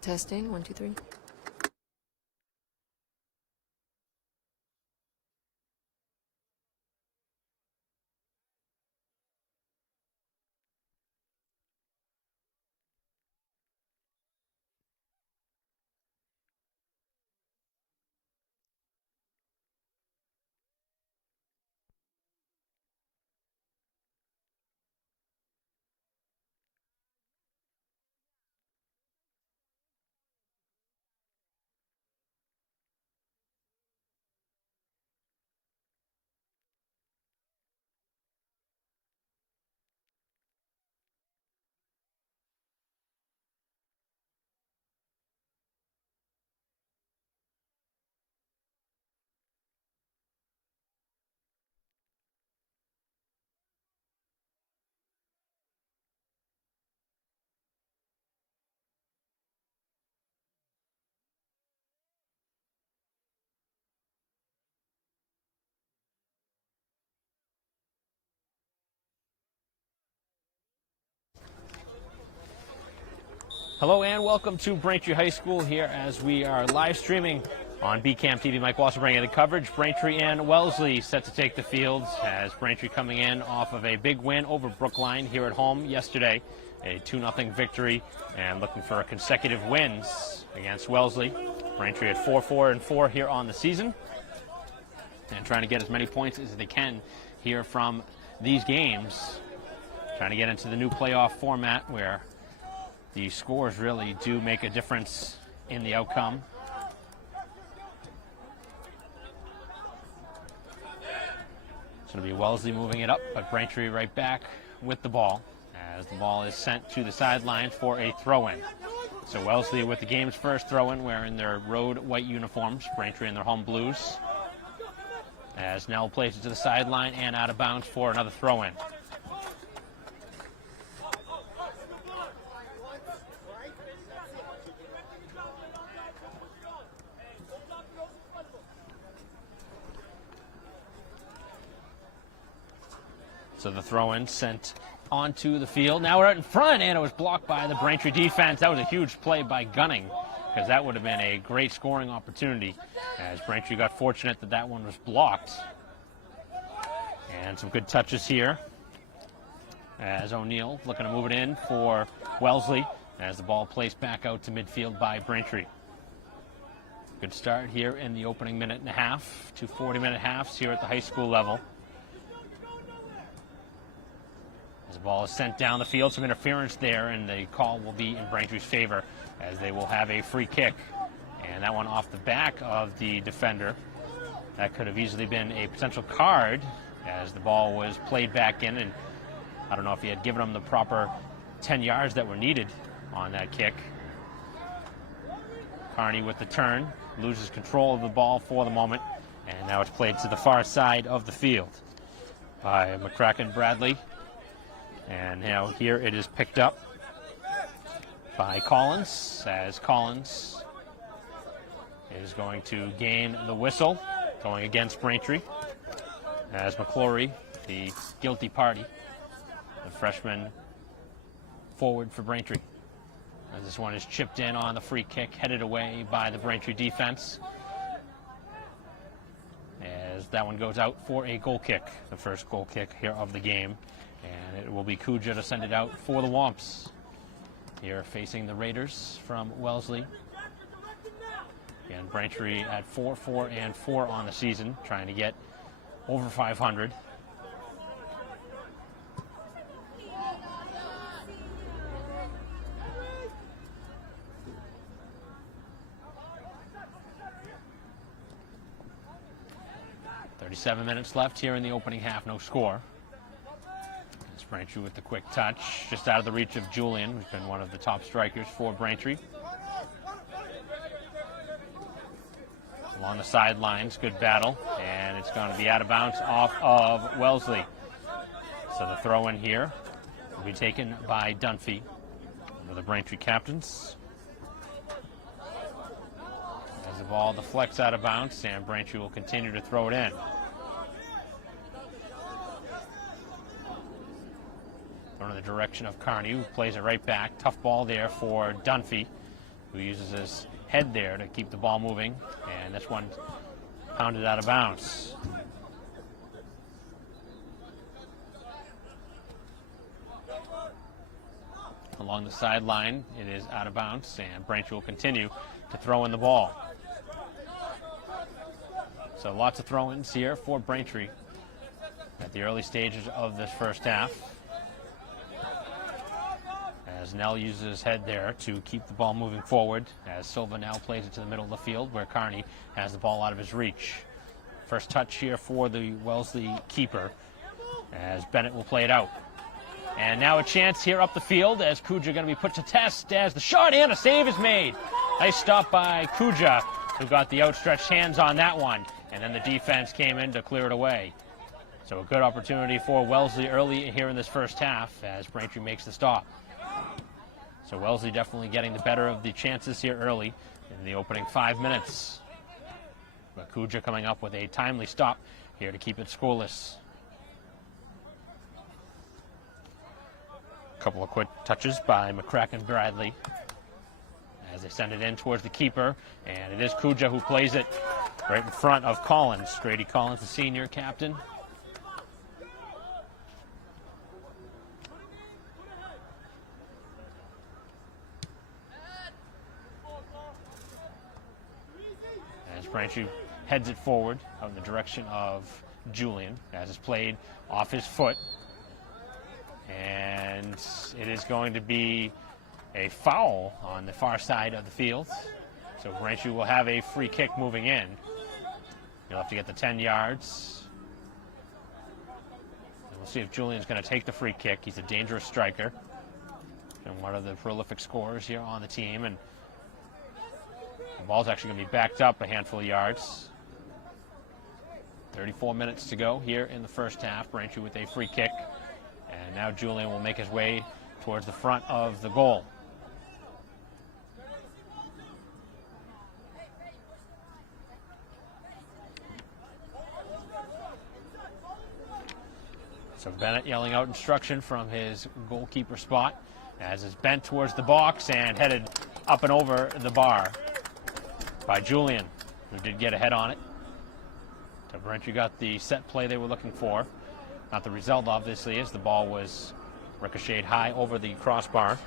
Testing, 1, 2, 3. Hello and welcome to Braintree High School here as we are live streaming on BCAM TV. Mike Wasser bringing the coverage. Braintree and Wellesley set to take the field as Braintree coming in off of a big win over Brookline here at home yesterday. A 2-0 victory and looking for consecutive wins against Wellesley. Braintree at 4-4-4 here on the season and trying to get as many points as they can here from these games. Trying to get into the new playoff format where the scores really do make a difference in the outcome. It's going to be Wellesley moving it up, but Braintree right back with the ball as the ball is sent to the sideline for a throw-in. So Wellesley with the game's first throw-in wearing their road white uniforms, Braintree in their home blues. As Nell plays it to the sideline and out of bounds for another throw-in. So the throw-in sent onto the field. Now we're out in front, and it was blocked by the Braintree defense. That was a huge play by Gunning, because that would have been a great scoring opportunity, as Braintree got fortunate that that one was blocked. And some good touches here, as O'Neill looking to move it in for Wellesley, as the ball placed back out to midfield by Braintree. Good start here in the opening minute and a half, 2 40-minute halves here at the high school level. As the ball is sent down the field, some interference there, and the call will be in Braintree's favor as they will have a free kick. And that one off the back of the defender. That could have easily been a potential card as the ball was played back in, and I don't know if he had given him the proper 10 yards that were needed on that kick. Carney with the turn, loses control of the ball for the moment, and now it's played to the far side of the field by McCracken Bradley. And now here it is picked up by Collins, as Collins is going to gain the whistle, going against Braintree, as McClory, the guilty party, the freshman forward for Braintree. As this one is chipped in on the free kick, headed away by the Braintree defense. As that one goes out for a goal kick, the first goal kick here of the game. And it will be Kuja to send it out for the Womps. Here facing the Raiders from Wellesley. And Braintree at 4-4-4 on the season, trying to get over 500. "37 minutes left here in the opening half, no score. Braintree with the quick touch, just out of the reach of Julian, who's been one of the top strikers for Braintree. Along the sidelines, good battle, and it's going to be out of bounds off of Wellesley. So the throw in here will be taken by Dunphy, one of the Braintree captains. As the ball deflects out of bounds, and Braintree will continue to throw it in. Thrown in the direction of Carney, who plays it right back. Tough ball there for Dunphy. who uses his head there to keep the ball moving, and this one pounded out of bounds. Along the sideline, it is out of bounds, and Braintree will continue to throw in the ball. So lots of throw-ins here for Braintree at the early stages of this first half, as Nell uses his head there to keep the ball moving forward, as Silva now plays it to the middle of the field where Carney has the ball out of his reach. First touch here for the Wellesley keeper, as Bennett will play it out. And now a chance here up the field as Kuja going to be put to test as the shot and a save is made. Nice stop by Kuja, who got the outstretched hands on that one. And then the defense came in to clear it away. So a good opportunity for Wellesley early here in this first half as Braintree makes the stop. So Wellesley definitely getting the better of the chances here early in the opening 5 minutes. But Kuja coming up with a timely stop here to keep it scoreless. A couple of quick touches by McCracken Bradley as they send it in towards the keeper, and it is Kuja who plays it right in front of Collins. Grady Collins, the senior captain. As Braintree heads it forward out in the direction of Julian, as it's played off his foot. And it is going to be a foul on the far side of the field. So Braintree will have a free kick moving in. He'll have to get the 10 yards. And we'll see if Julian's going to take the free kick. He's a dangerous striker and one of the prolific scorers here on the team. And the ball's actually going to be backed up a handful of yards. 34 minutes to go here in the first half. Braintree with a free kick. And now Julian will make his way towards the front of the goal. So Bennett yelling out instruction from his goalkeeper spot as is bent towards the box and headed up and over the bar by Julian, who did get a head on it. So Braintree got the set play they were looking for. Not the result, obviously, as the ball was ricocheted high over the crossbar.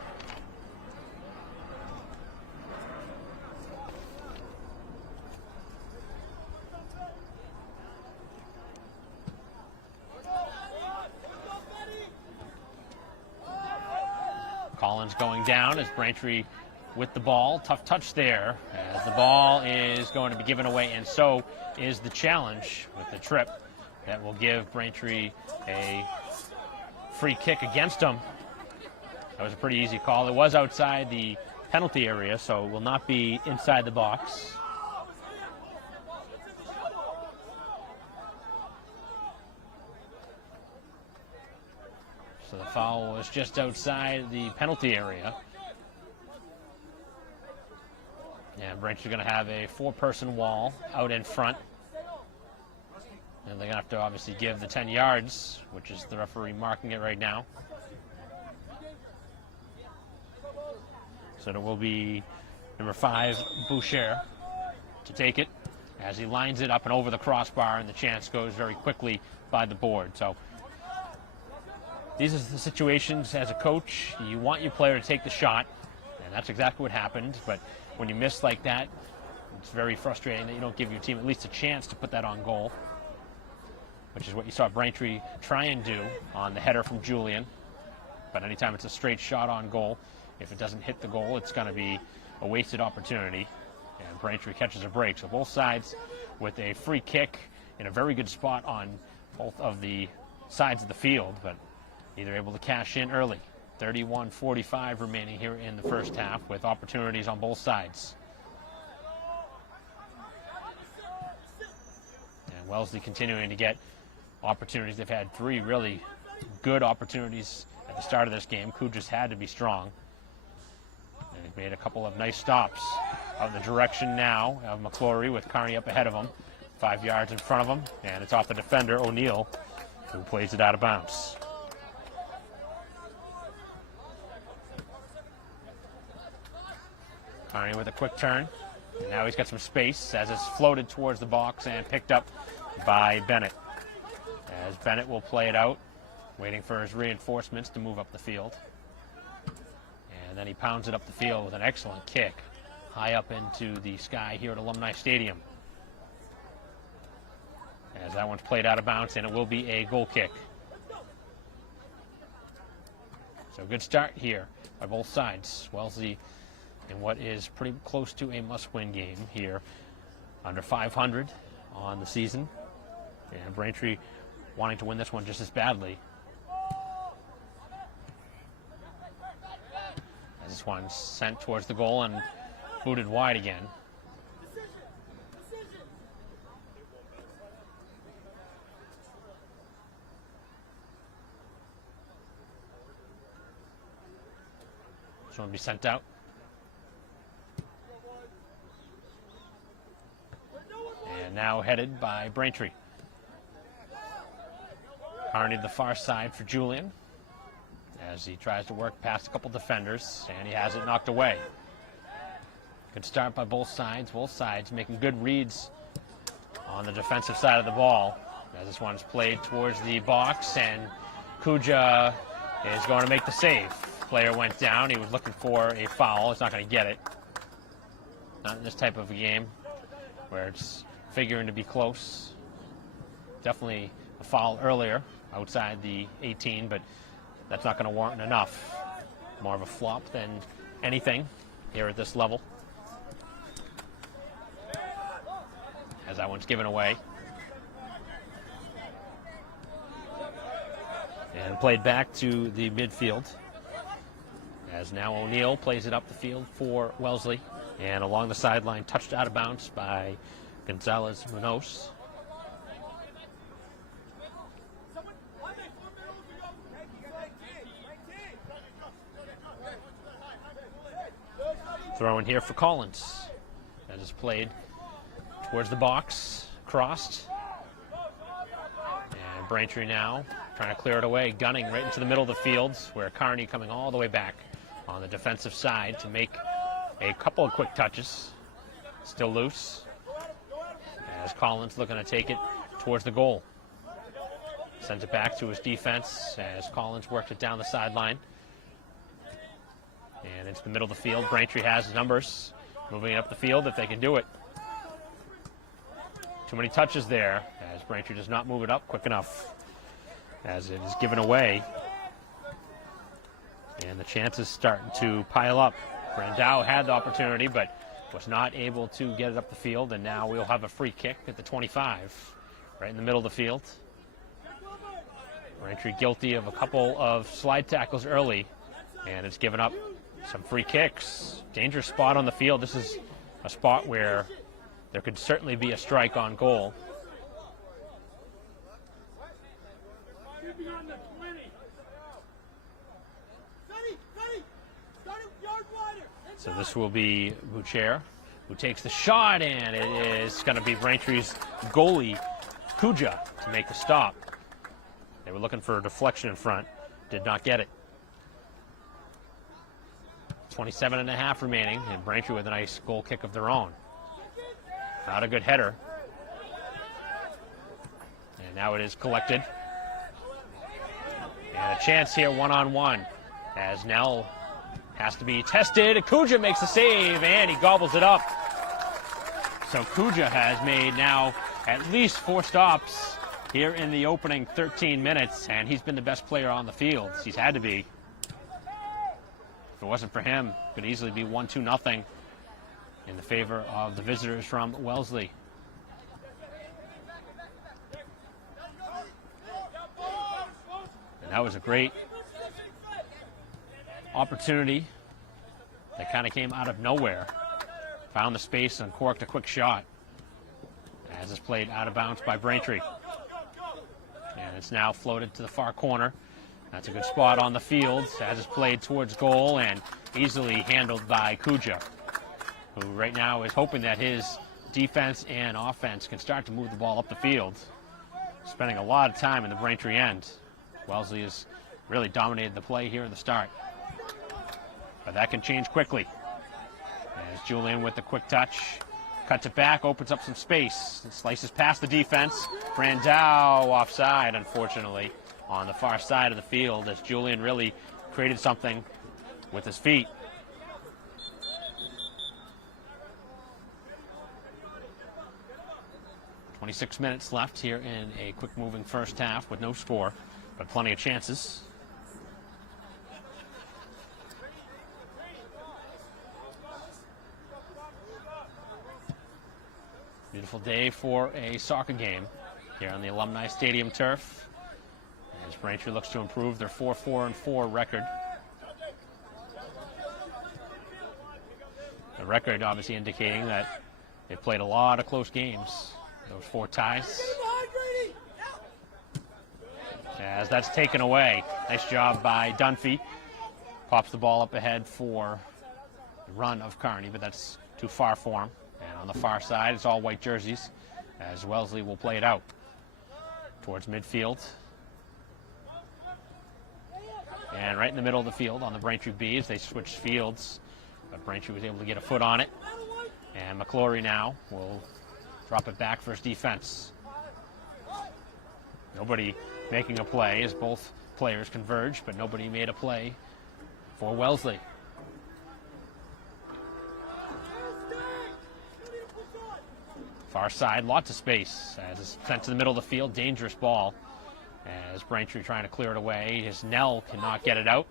Collins going down as Braintree with the ball. Tough touch there as the ball is going to be given away, and so is the challenge with the trip that will give Braintree a free kick against them. That was a pretty easy call. It was outside the penalty area, so it will not be inside the box. So the foul was just outside the penalty area. And Braintree's going to have a 4-person wall out in front. And they're going to have to obviously give the 10 yards, which is the referee marking it right now. So it will be number 5, Boucher, to take it as he lines it up and over the crossbar, and the chance goes very quickly by the board. So these are the situations as a coach. You want your player to take the shot, and that's exactly what happened. But when you miss like that, it's very frustrating that you don't give your team at least a chance to put that on goal, which is what you saw Braintree try and do on the header from Julian. But anytime it's a straight shot on goal, if it doesn't hit the goal, it's going to be a wasted opportunity. And Braintree catches a break. So both sides with a free kick in a very good spot on both of the sides of the field, but neither able to cash in early. 31:45 remaining here in the first half with opportunities on both sides. And Wellesley continuing to get opportunities. They've had 3 really good opportunities at the start of this game. Kuja's had to be strong. And they've made a couple of nice stops out in the direction now of McClory with Carney up ahead of him. 5 yards in front of him, and it's off the defender, O'Neill, who plays it out of bounds. Carney with a quick turn. And now he's got some space as it's floated towards the box and picked up by Bennett. As Bennett will play it out, waiting for his reinforcements to move up the field. And then he pounds it up the field with an excellent kick, high up into the sky here at Alumni Stadium. As that one's played out of bounds, and it will be a goal kick. So good start here by both sides. Wellesley in what is pretty close to a must-win game here, under 500 on the season. And Braintree wanting to win this one just as badly. As this one's sent towards the goal and booted wide again. This one will be sent out. And now headed by Braintree. Carney to the far side for Julian as he tries to work past a couple defenders, and he has it knocked away. Good start by both sides making good reads on the defensive side of the ball. As this one's played towards the box, and Kuja is going to make the save. Player went down. He was looking for a foul. He's not going to get it. Not in this type of a game where it's figuring to be close. Definitely a foul earlier outside the 18, but that's not going to warrant enough. More of a flop than anything here at this level. As that one's given away. And played back to the midfield. As now O'Neill plays it up the field for Wellesley. And along the sideline, touched out of bounds by Gonzalez Munoz. Throw in here for Collins. That is played towards the box, crossed. And Braintree now trying to clear it away, gunning right into the middle of the field, where Carney coming all the way back on the defensive side to make a couple of quick touches. Still loose. As Collins looking to take it towards the goal. Sends it back to his defense as Collins works it down the sideline. And into the middle of the field. Braintree has his numbers. Moving it up the field if they can do it. Too many touches there as Braintree does not move it up quick enough as it is given away. And the chances starting to pile up. Brandau had the opportunity but was not able to get it up the field, and now we'll have a free kick at the 25, right in the middle of the field. Braintree guilty of a couple of slide tackles early, and it's given up some free kicks. Dangerous spot on the field. This is a spot where there could certainly be a strike on goal. So this will be Boucher, who takes the shot, and it is going to be Braintree's goalie, Kuja, to make the stop. They were looking for a deflection in front, did not get it. 27.5 remaining, and Braintree with a nice goal kick of their own. Not a good header. And now it is collected. And a chance here one-on-one as Nell has to be tested. Kuja makes the save, and he gobbles it up. So Kuja has made now at least 4 stops here in the opening 13 minutes, and he's been the best player on the field. He's had to be. If it wasn't for him, it could easily be 1-2-0 in the favor of the visitors from Wellesley. And that was a great opportunity that kind of came out of nowhere. Found the space and corked a quick shot as it's played out of bounds by Braintree. And it's now floated to the far corner. That's a good spot on the field as it's played towards goal and easily handled by Kuja, who right now is hoping that his defense and offense can start to move the ball up the field. Spending a lot of time in the Braintree end. Wellesley has really dominated the play here in the start. But that can change quickly As Julian with the quick touch. Cuts it back, opens up some space. Slices past the defense. Brandau offside, unfortunately, on the far side of the field as Julian really created something with his feet. "26 minutes left here in a quick-moving first half with no score, but plenty of chances. Beautiful day for a soccer game here on the Alumni Stadium turf as Braintree looks to improve their 4-4-4 record. The record obviously indicating that they played a lot of close games. Those 4 ties. As that's taken away. Nice job by Dunphy. Pops the ball up ahead for the run of Kearney, but that's too far for him. And on the far side, it's all white jerseys as Wellesley will play it out towards midfield. And right in the middle of the field on the Braintree Bees, they switched fields, but Braintree was able to get a foot on it. And McClory now will drop it back for his defense. Nobody making a play as both players converge, but nobody made a play for Wellesley. Far side, lots of space as it's sent to the middle of the field. Dangerous ball as Braintree trying to clear it away. His Nell cannot get it out.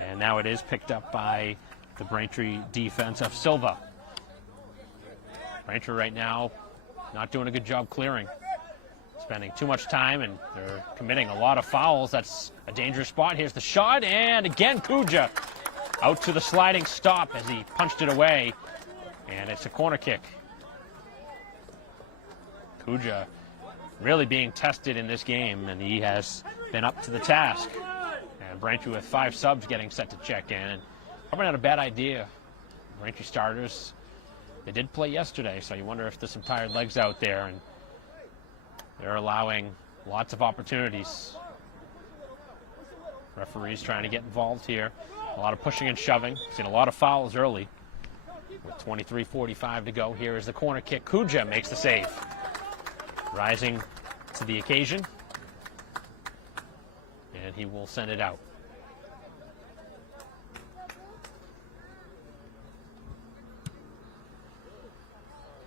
And now it is picked up by the Braintree defense of Silva. Braintree right now not doing a good job clearing. Spending too much time and they're committing a lot of fouls. That's a dangerous spot. Here's the shot and again Kuja out to the sliding stop as he punched it away. And it's a corner kick. Kuja really being tested in this game, and he has been up to the task. And Braintree with 5 subs getting set to check in. And probably not a bad idea. Braintree starters, they did play yesterday, so you wonder if there's some tired legs out there, and they're allowing lots of opportunities. Referees trying to get involved here. A lot of pushing and shoving. Seen a lot of fouls early. With 23:45 to go, here is the corner kick. Kuja makes the save. Rising to the occasion, and he will send it out.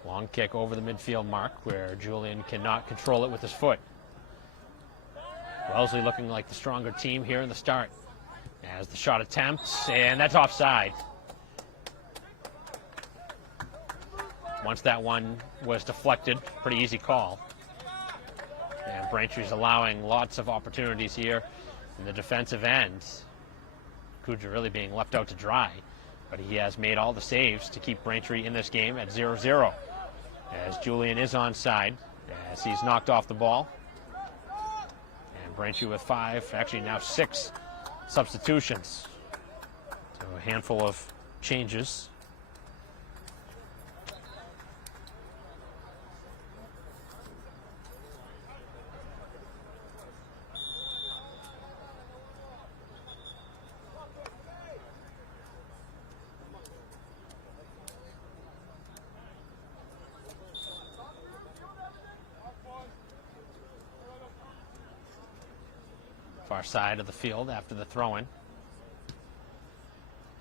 Long kick over the midfield mark where Julian cannot control it with his foot. Wellesley looking like the stronger team here in the start as the shot attempts, and that's offside. Once that one was deflected, pretty easy call. And Braintree's allowing lots of opportunities here in the defensive end. Kuja really being left out to dry, but he has made all the saves to keep Braintree in this game at 0-0. As Julian is onside, as he's knocked off the ball. And Braintree with 5, actually now 6 substitutions. So a handful of changes. Far side of the field after the throw-in.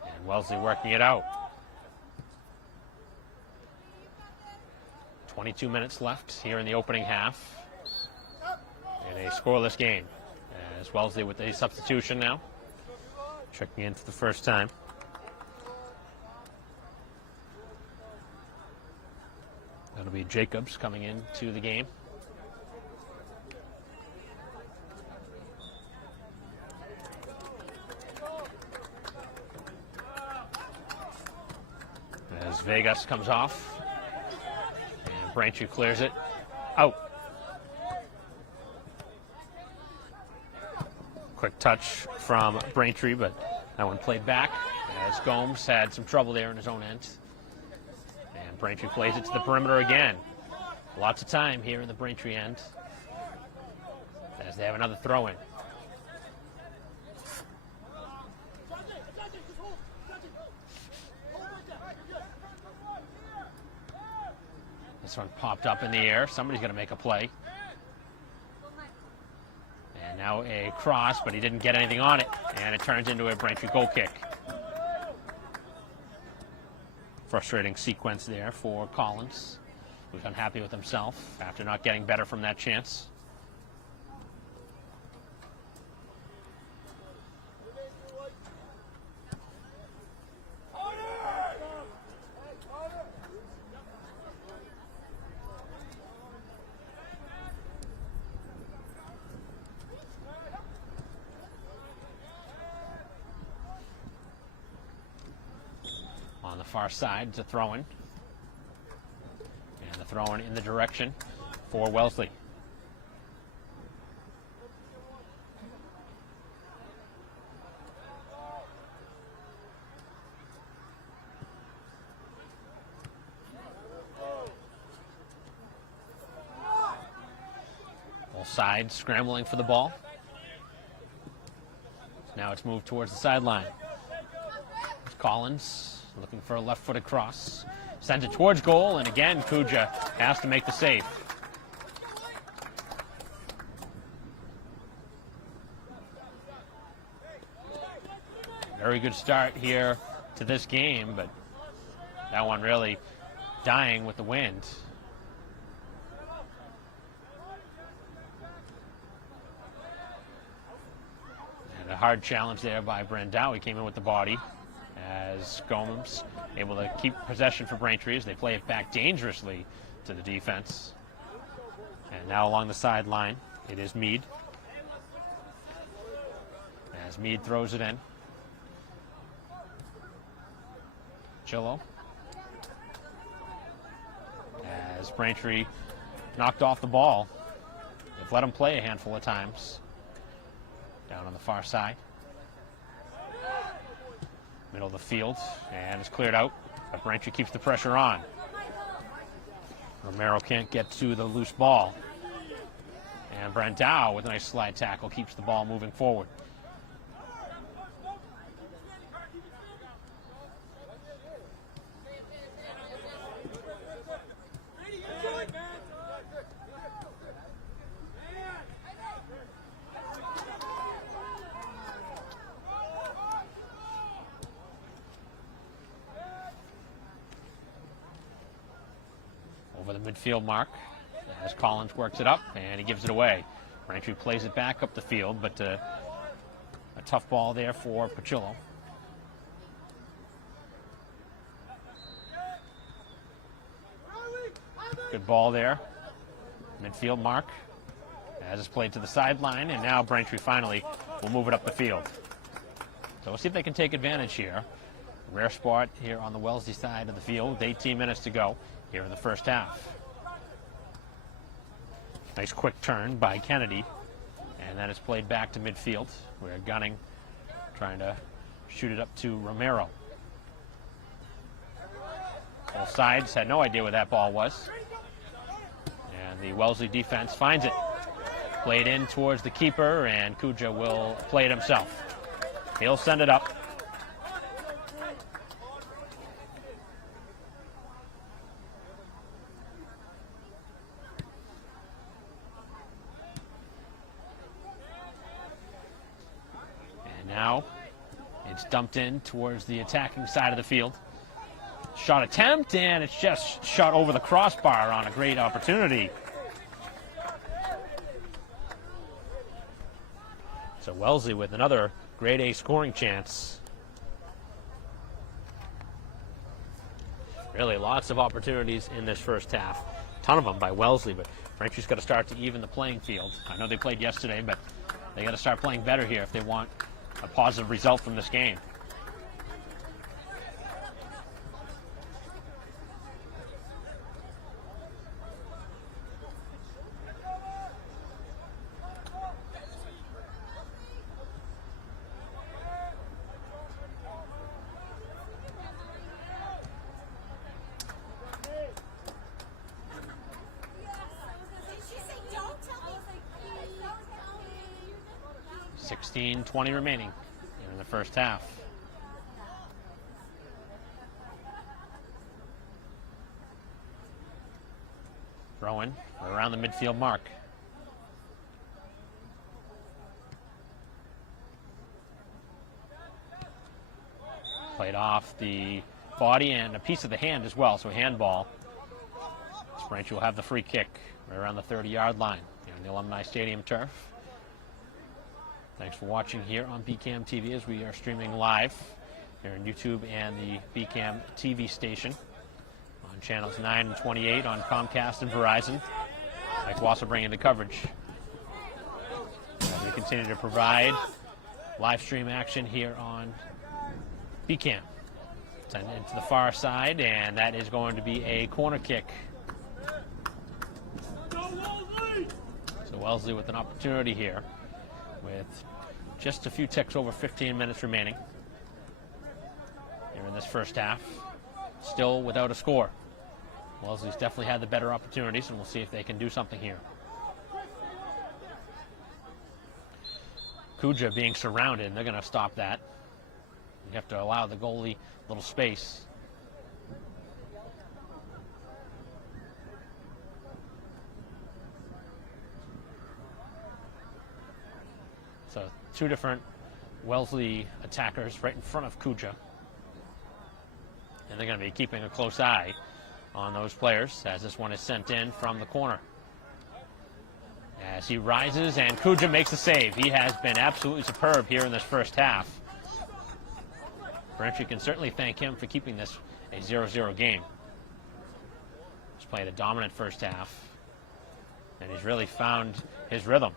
And Wellesley working it out. 22 minutes left here in the opening half. In a scoreless game. As Wellesley with a substitution now. Checking in for the first time. That'll be Jacobs coming into the game. As Vegas comes off, and Braintree clears it out. Quick touch from Braintree, but that one played back as Gomes had some trouble there in his own end. And Braintree plays it to the perimeter again. Lots of time here in the Braintree end as they have another throw-in. This one popped up in the air. Somebody's going to make a play. And now a cross, but he didn't get anything on it. And it turns into a Braintree goal kick. Frustrating sequence there for Collins, who's unhappy with himself after not getting better from that chance. On the far side, it's a throw-in. And the throw-in in the direction for Wellesley. Both sides scrambling for the ball. Now it's moved towards the sideline. Collins looking for a left-footed cross. Sends it towards goal, and again, Kuja has to make the save. Very good start here to this game, but that one really dying with the wind. And a hard challenge there by Brandau. He came in with the body, as Gomes able to keep possession for Braintree as they play it back dangerously to the defense. And now along the sideline, it is Mead. As Mead throws it in. Chillo. As Braintree knocked off the ball. They've let him play a handful of times. Down on the far side. Middle of the field, and it's cleared out, but Braintree keeps the pressure on. Romero can't get to the loose ball. And Brandau, with a nice slide tackle, keeps the ball moving forward. Over the midfield mark as Collins works it up, and he gives it away. Braintree plays it back up the field, but a tough ball there for Pachillo. Good ball there. Midfield mark as it's played to the sideline, and now Braintree finally will move it up the field. So we'll see if they can take advantage here. Rare spot here on the Wellesley side of the field with 18 minutes to go here in the first half. Nice quick turn by Kennedy, and then it's played back to midfield where Gunning trying to shoot it up to Romero. Both sides had no idea where that ball was, and the Wellesley defense finds it. Played in towards the keeper, and Kuja will play it himself. He'll send it up. Now it's dumped in towards the attacking side of the field. Shot attempt, and it's just shot over the crossbar on a great opportunity. So Wellesley with another grade A scoring chance. Really lots of opportunities in this first half. A ton of them by Wellesley, but Braintree's got to start to even the playing field. I know they played yesterday, but they got to start playing better here if they want a positive result from this game. .20 remaining in the first half. Throw in around the midfield mark. Played off the body and a piece of the hand as well, so a handball. Braintree will have the free kick right around the 30-yard line here on the Alumni Stadium turf. Thanks for watching here on BCAM TV as we are streaming live here on YouTube and the BCAM TV station on channels 9 and 28 on Comcast and Verizon. Mike Wasser bringing the coverage. As we continue to provide live stream action here on BCAM. Send it to the far side, and that is going to be a corner kick. So Wellesley with an opportunity here with just a few ticks over 15 minutes remaining here in this first half. Still without a score. Wellesley's definitely had the better opportunities, and we'll see if they can do something here. Kuja being surrounded, and they're going to stop that. You have to allow the goalie a little space. So two different Wellesley attackers right in front of Kuja. And they're going to be keeping a close eye on those players as this one is sent in from the corner. As he rises, and Kuja makes the save. He has been absolutely superb here in this first half. Braintree can certainly thank him for keeping this a 0-0 game. He's played a dominant first half, and he's really found his rhythm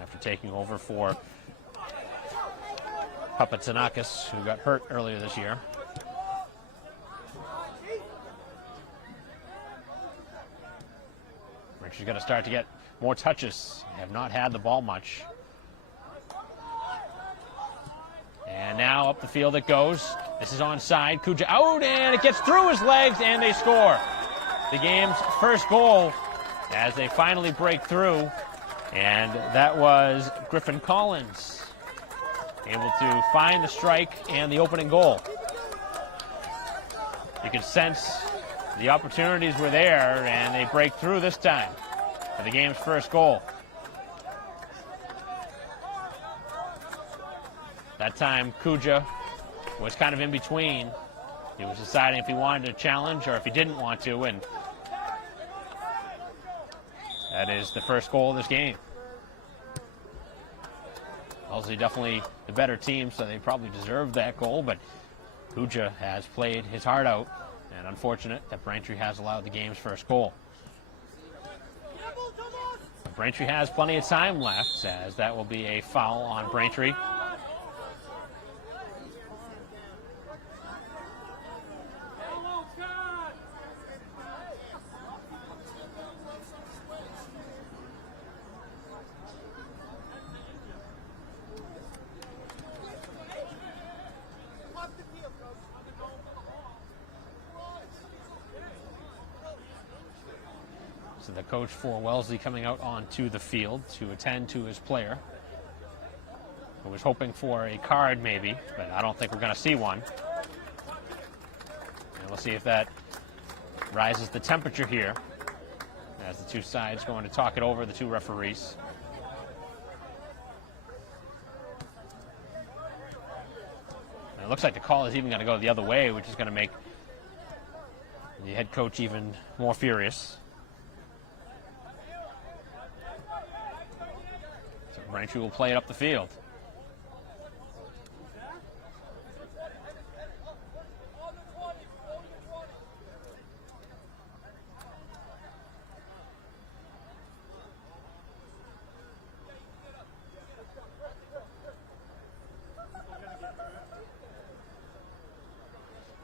after taking over for Papatsanakis, who got hurt earlier this year. Braintree's got to start to get more touches. They have not had the ball much. And now up the field it goes. This is onside. Kuja out, and it gets through his legs, and they score. The game's first goal as they finally break through. And that was Griffin Collins, able to find the strike and the opening goal. You can sense the opportunities were there, and they break through this time for the game's first goal. That time, Kuja was kind of in between. He was deciding if he wanted to challenge or if he didn't want to, and that is the first goal of this game. Wellesley definitely the better team, so they probably deserved that goal, but Kuja has played his heart out, and unfortunate that Braintree has allowed the game's first goal. Braintree has plenty of time left, as that will be a foul on Braintree. So the coach for Wellesley coming out onto the field to attend to his player, who was hoping for a card maybe, but I don't think we're going to see one. And we'll see if that rises the temperature here as the two sides going to talk it over, the two referees. And it looks like the call is even going to go the other way, which is going to make the head coach even more furious. Braintree will play it up the field.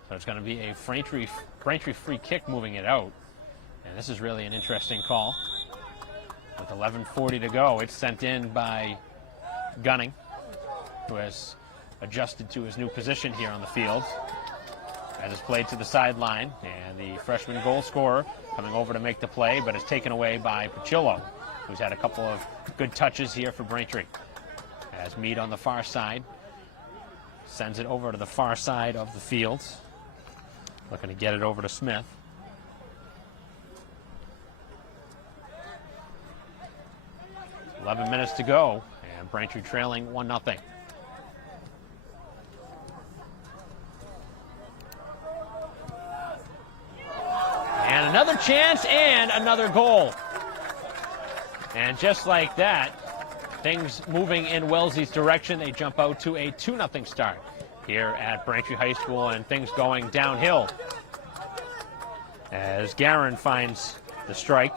So it's going to be a Braintree free kick moving it out. And this is really an interesting call. With 11:40 to go, it's sent in by Gunning, who has adjusted to his new position here on the field. As it's played to the sideline, and the freshman goal scorer coming over to make the play, but is taken away by Pachillo, who's had a couple of good touches here for Braintree. As Meade on the far side sends it over to the far side of the field, looking to get it over to Smith. 11 minutes to go, and Braintree trailing 1-0. And another chance and another goal. And just like that, things moving in Wellesley's direction. They jump out to a 2-0 start here at Braintree High School, and things going downhill as Guerin finds the strike,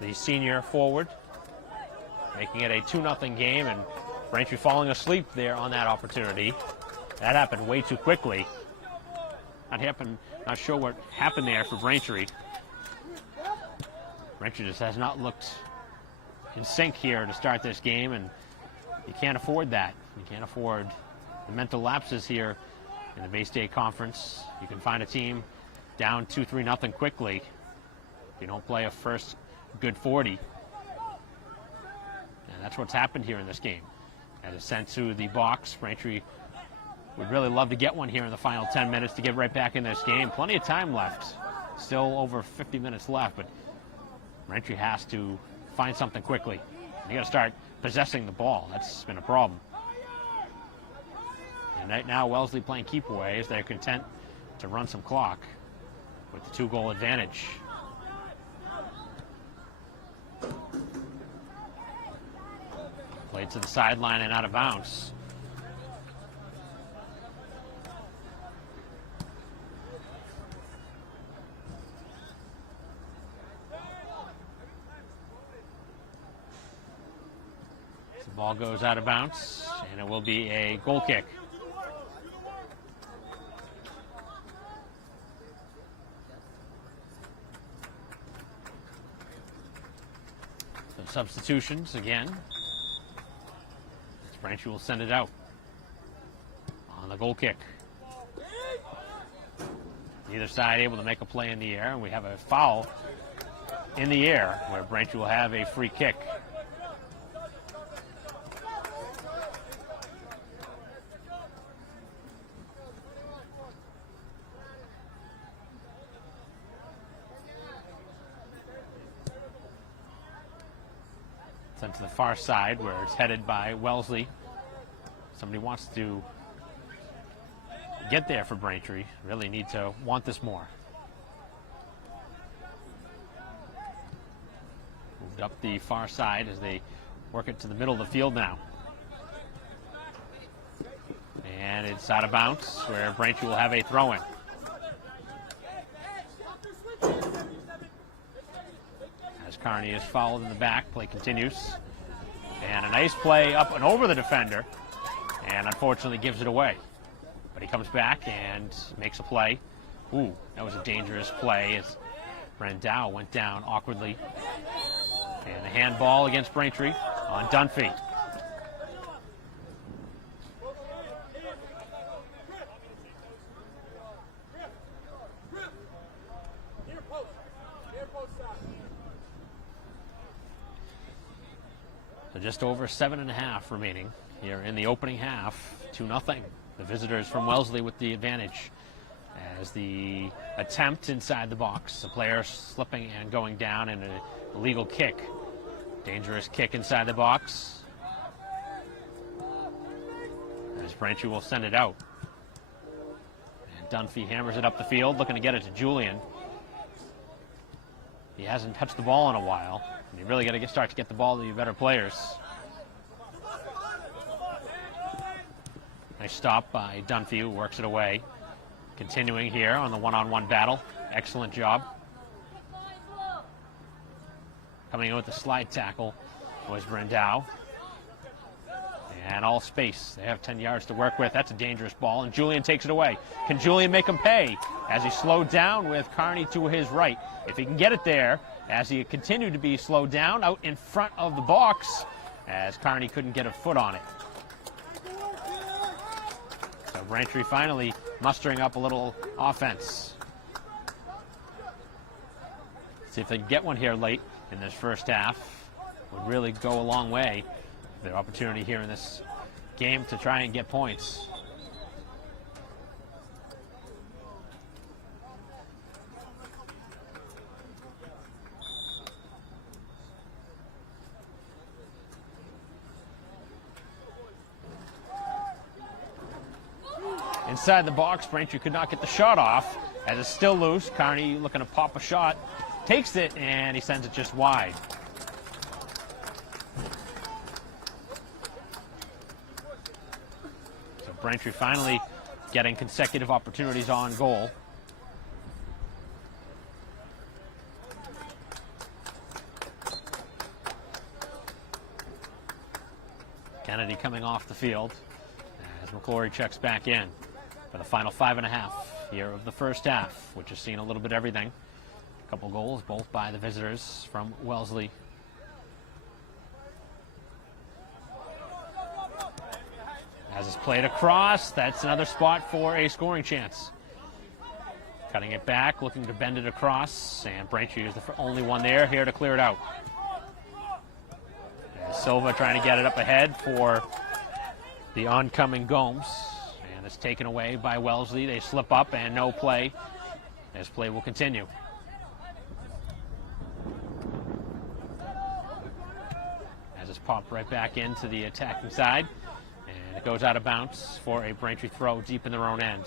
the senior forward, making it a 2-0 game, and Braintree falling asleep there on that opportunity. That happened way too quickly. Not sure what happened there for Braintree. Braintree just has not looked in sync here to start this game, and you can't afford that. You can't afford the mental lapses here in the Bay State Conference. You can find a team down 2-3-0 quickly if you don't play a first good 40. And that's what's happened here in this game. As it's sent to the box, Braintree would really love to get one here in the final 10 minutes to get right back in this game. Plenty of time left. Still over 50 minutes left, but Braintree has to find something quickly. You got to start possessing the ball. That's been a problem. And right now, Wellesley playing keep away as they're content to run some clock with the 2-goal advantage. Played to the sideline and out of bounds. The ball goes out of bounds, and it will be a goal kick. So substitutions again. Braintree will send it out on the goal kick. Neither side able to make a play in the air, and we have a foul in the air where Braintree will have a free kick. Sent to the far side where it's headed by Wellesley. Somebody wants to get there for Braintree. Really need to want this more. Moved up the far side as they work it to the middle of the field now. And it's out of bounds where Braintree will have a throw-in. Carney is fouled in the back. Play continues. And a nice play up and over the defender. And unfortunately gives it away. But he comes back and makes a play. Ooh, that was a dangerous play as Brandau went down awkwardly. And the handball against Braintree on Dunphy. So just over 7.5 remaining here in the opening half. 2-0. The visitors from Wellesley with the advantage as the attempt inside the box. The player slipping and going down in an illegal kick. Dangerous kick inside the box. As Braintree will send it out. And Dunphy hammers it up the field, looking to get it to Julian. He hasn't touched the ball in a while. And you really got to start to get the ball to your better players. Nice stop by Dunphy, who works it away. Continuing here on the one-on-one battle. Excellent job. Coming in with the slide tackle was Brandau. And all space. They have 10 yards to work with. That's a dangerous ball, and Julian takes it away. Can Julian make him pay as he slowed down with Carney to his right? If he can get it there, as he continued to be slowed down out in front of the box, as Carney couldn't get a foot on it. So Braintree finally mustering up a little offense. See if they can get one here late in this first half. Would really go a long way. Their opportunity here in this game to try and get points. inside the box. Braintree could not get the shot off as it's still loose. Carney looking to pop a shot, takes it, and he sends it just wide. So Braintree finally getting consecutive opportunities on goal. Kennedy coming off the field as McClory checks back in for the final 5.5 here of the first half, which has seen a little bit of everything. A couple goals, both by the visitors from Wellesley. As it's played across, that's another spot for a scoring chance. Cutting it back, looking to bend it across, and Braintree is the only one there, here to clear it out. Silva trying to get it up ahead for the oncoming Gomes, and it's taken away by Wellesley. They slip up and no play, as play will continue. As it's popped right back into the attacking side, and it goes out of bounds for a Braintree throw deep in their own end.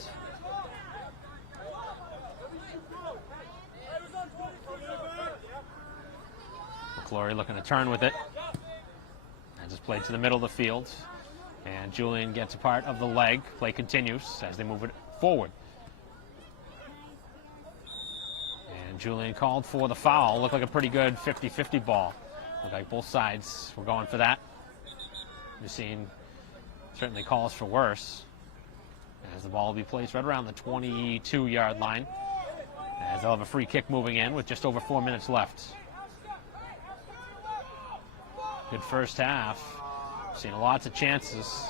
McClory looking to turn with it. As it's played to the middle of the field, and Julian gets a part of the leg. Play continues as they move it forward. And Julian called for the foul. Looked like a pretty good 50-50 ball. Looked like both sides were going for that. You've seen certainly calls for worse, as the ball will be placed right around the 22-yard line, as they'll have a free kick moving in with just over 4 minutes left. Good first half. Seen lots of chances.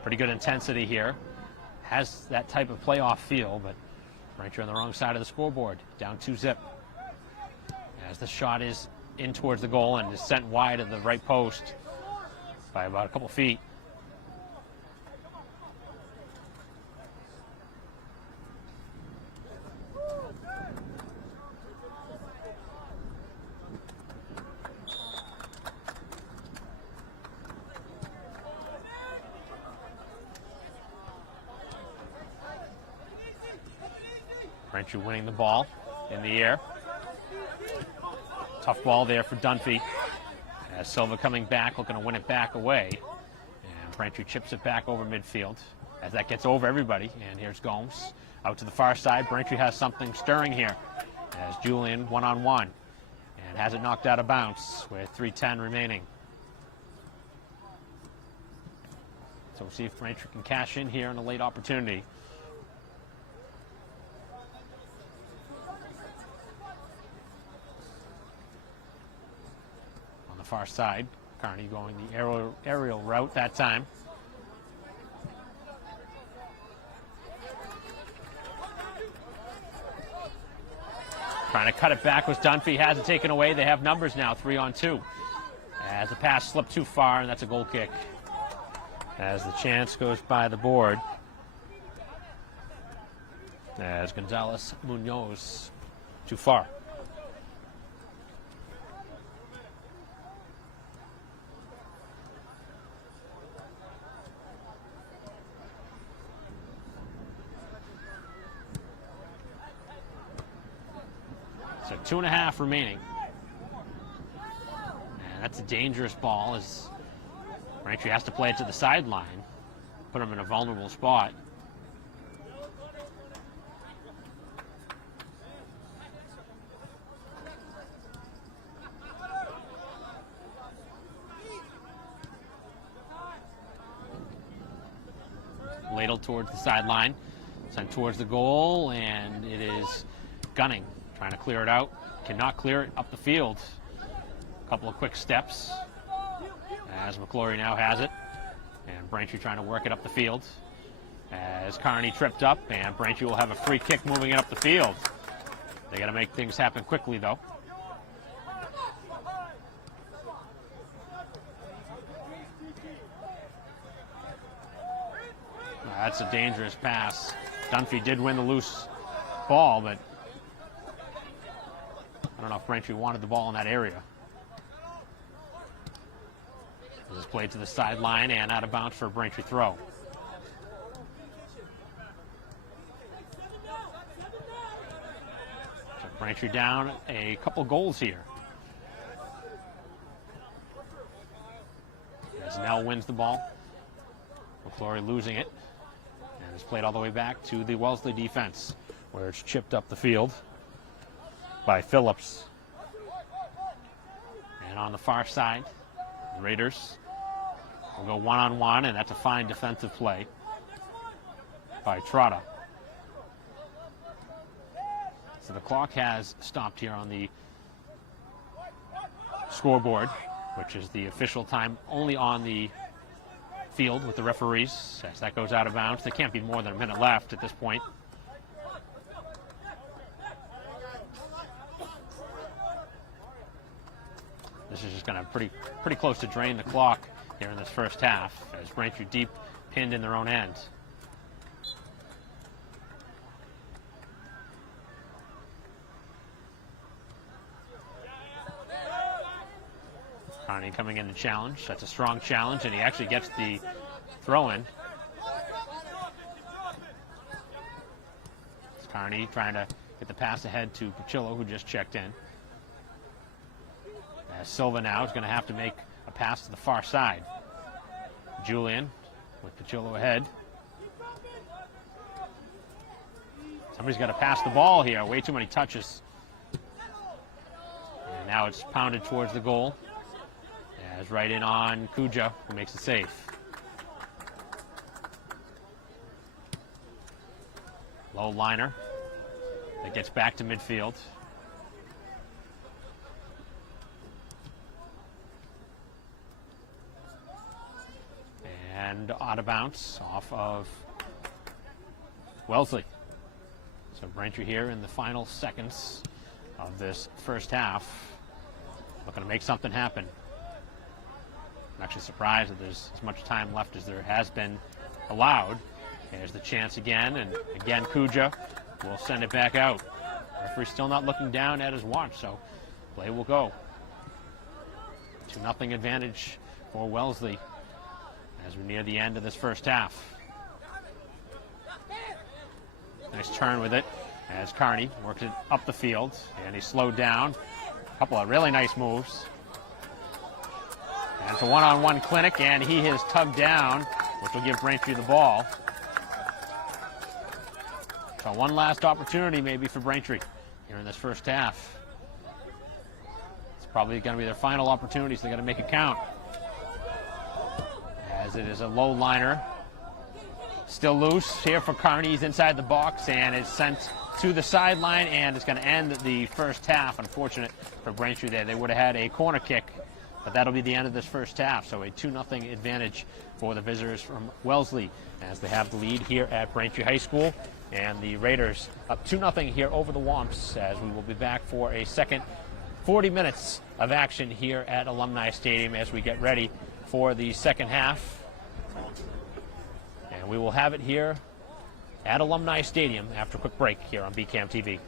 Pretty good intensity here. Has that type of playoff feel, but Braintree on the wrong side of the scoreboard. Down 2-zip. As the shot is in towards the goal and is sent wide of the right post by about a couple feet. Braintree winning the ball in the air. Tough ball there for Dunphy. As Silva coming back, looking to win it back away. And Braintree chips it back over midfield as that gets over everybody. And here's Gomes out to the far side. Braintree has something stirring here as Julian one-on-one and has it knocked out of bounds with 3:10 remaining. So we'll see if Braintree can cash in here in a late opportunity. Far side, Carney going the aerial route that time. Trying to cut it back was Dunphy, has it taken away. They have numbers now, 3-on-2. As the pass slipped too far, and that's a goal kick. As the chance goes by the board, as Gonzalez Munoz too far. So 2.5 remaining. And that's a dangerous ball as Braintree has to play it to the sideline. Put him in a vulnerable spot. Ladled towards the sideline. Sent towards the goal, and it is Gunning. Trying to clear it out, cannot clear it up the field. A couple of quick steps as McClory now has it, and Braintree trying to work it up the field. As Carney tripped up, and Braintree will have a free kick moving it up the field. They got to make things happen quickly, though. That's a dangerous pass. Dunphy did win the loose ball, but I don't know if Braintree wanted the ball in that area. This is played to the sideline and out of bounds for a Braintree throw. Braintree down a couple goals here. As Nell wins the ball. McClory losing it. And it's played all the way back to the Wellesley defense, where it's chipped up the field by Phillips. And on the far side, the Raiders will go one-on-one, and that's a fine defensive play by Trotta. So the clock has stopped here on the scoreboard, which is the official time only on the field with the referees. As that goes out of bounds, there can't be more than a minute left at this point. This is just going to pretty close to drain the clock here in this first half, as Braintree deep pinned in their own end. Carney coming in to challenge. That's a strong challenge, and he actually gets the throw-in. It's Carney trying to get the pass ahead to Pachillo, who just checked in. As Silva now is going to have to make a pass to the far side. Julian with Pachillo ahead. Somebody's got to pass the ball here. Way too many touches. And now it's pounded towards the goal. As right in on Kuja, who makes it safe. Low liner that gets back to midfield. And out of bounds off of Wellesley. So Braintree here in the final seconds of this first half, looking to make something happen. I'm actually surprised that there's as much time left as there has been allowed. There's the chance again, and again Kuja will send it back out. Referee still not looking down at his watch, so play will go. 2-0 advantage for Wellesley as we're near the end of this first half. Nice turn with it as Carney works it up the field, and he's slowed down. A couple of really nice moves. And it's a one-on-one clinic, and he is tugged down, which will give Braintree the ball. So one last opportunity maybe for Braintree here in this first half. It's probably going to be their final opportunity, so they've got to make it count. As it is a low liner. Still loose here for Carney. He's inside the box, and it's sent to the sideline, and it's going to end the first half. Unfortunate for Braintree there. They would have had a corner kick, but that'll be the end of this first half. So a 2-0 advantage for the visitors from Wellesley as they have the lead here at Braintree High School. And the Raiders up 2-0 here over the Womps, as we will be back for a second 40 minutes of action here at Alumni Stadium as we get ready for the second half. And we will have it here at Alumni Stadium after a quick break here on BCAM TV.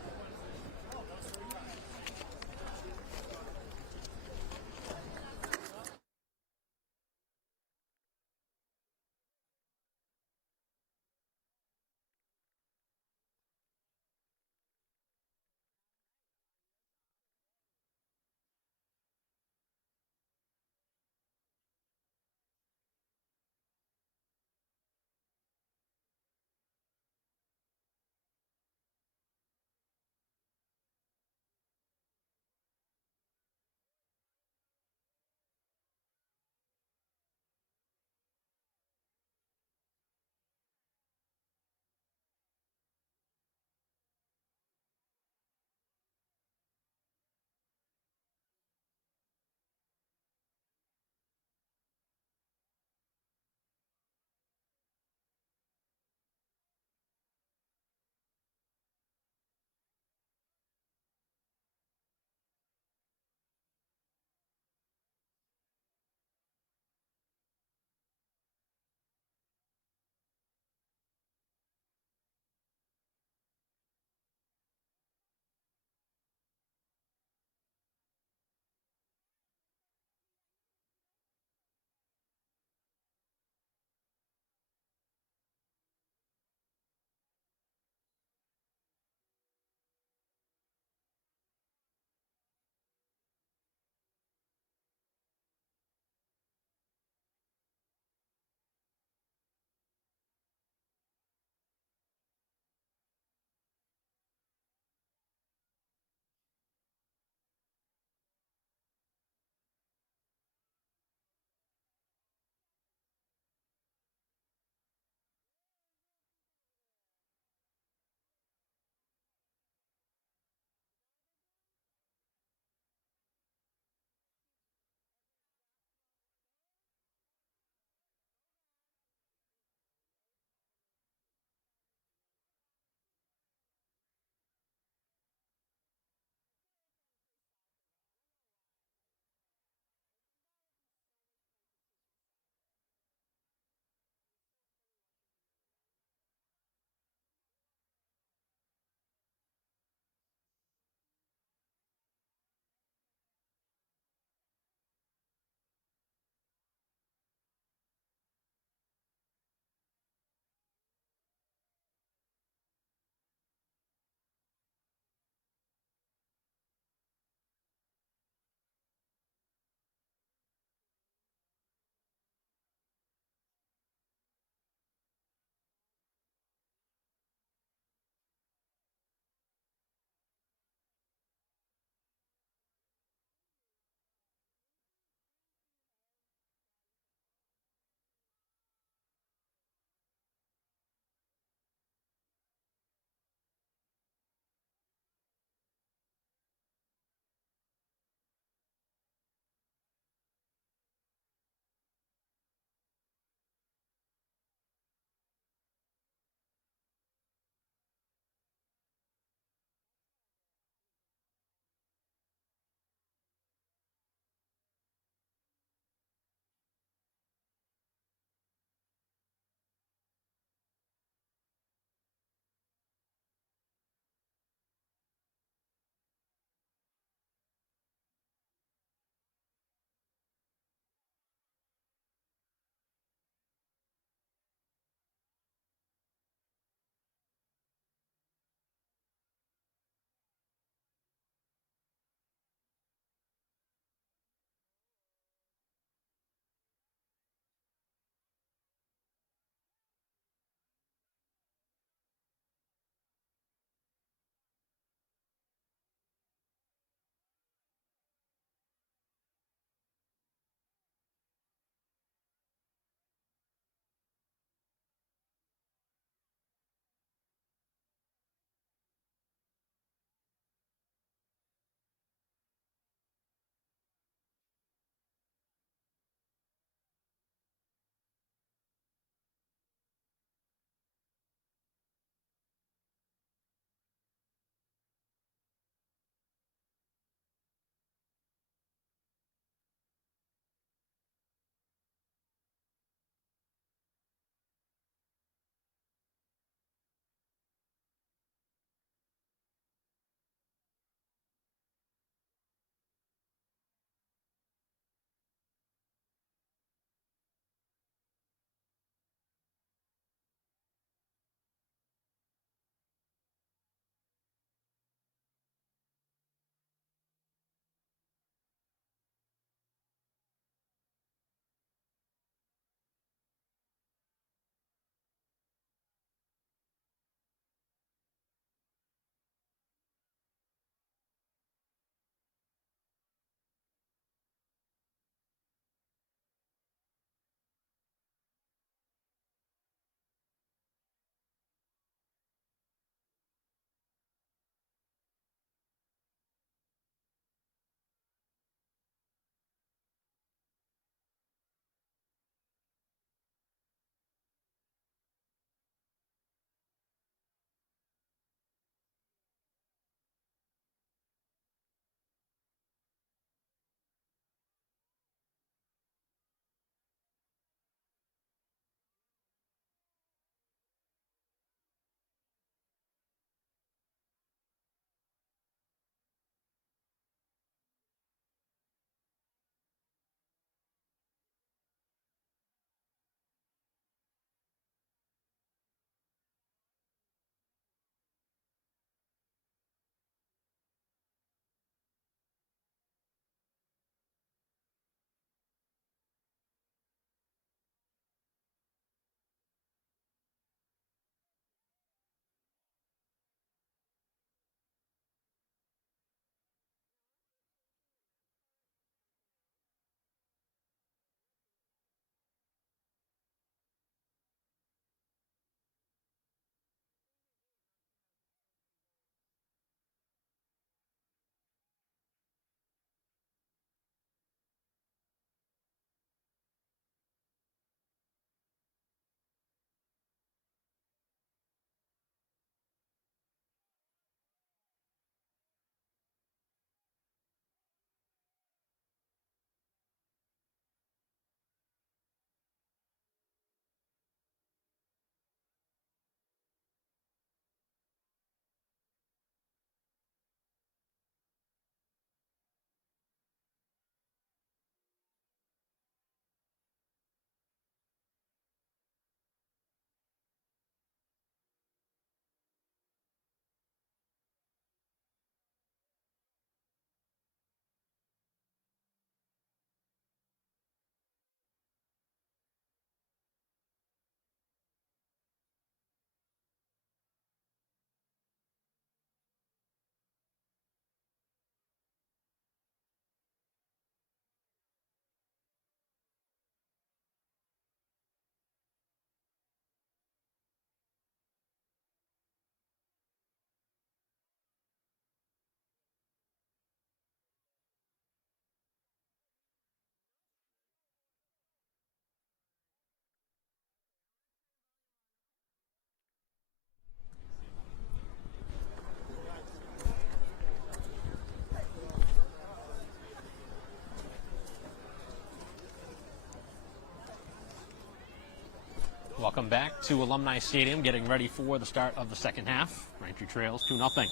Welcome back to Alumni Stadium, getting ready for the start of the second half. Braintree trails 2-0.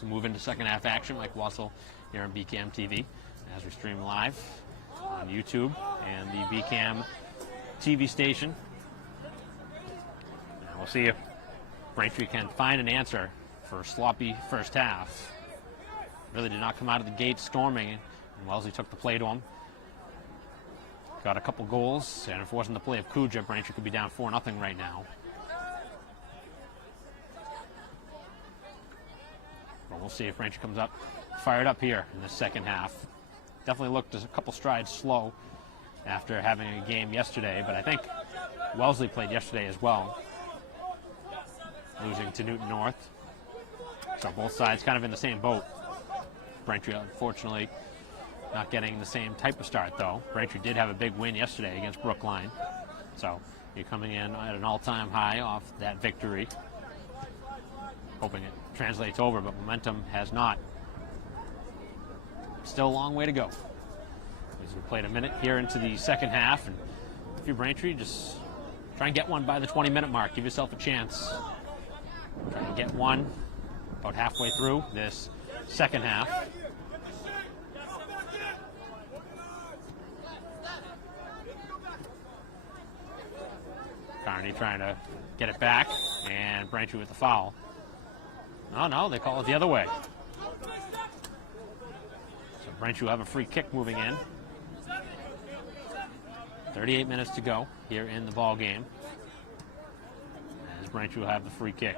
To move into second half action, Mike Wassel here on BCam TV as we stream live on YouTube and the BCam TV station. And we'll see if Braintree can find an answer for a sloppy first half. Really did not come out of the gate storming, and Wellesley took the play to him. Got a couple goals, and if it wasn't the play of Kuja, Braintree could be down 4-0 right now. But we'll see if Braintree comes up fired up here in the second half. Definitely looked a couple strides slow after having a game yesterday, but I think Wellesley played yesterday as well, losing to Newton North. So both sides kind of in the same boat. Braintree, unfortunately, not getting the same type of start, though. Braintree did have a big win yesterday against Brookline. So you're coming in at an all-time high off that victory, hoping it translates over, but momentum has not. Still a long way to go. As we played a minute here into the second half, and if you're Braintree, just try and get one by the 20-minute mark. Give yourself a chance. Try and get one about halfway through this second half. Carney trying to get it back, and Braintree with the foul. Oh no, they call it the other way. So Braintree will have a free kick moving in. 38 minutes to go here in the ball game, as Braintree will have the free kick.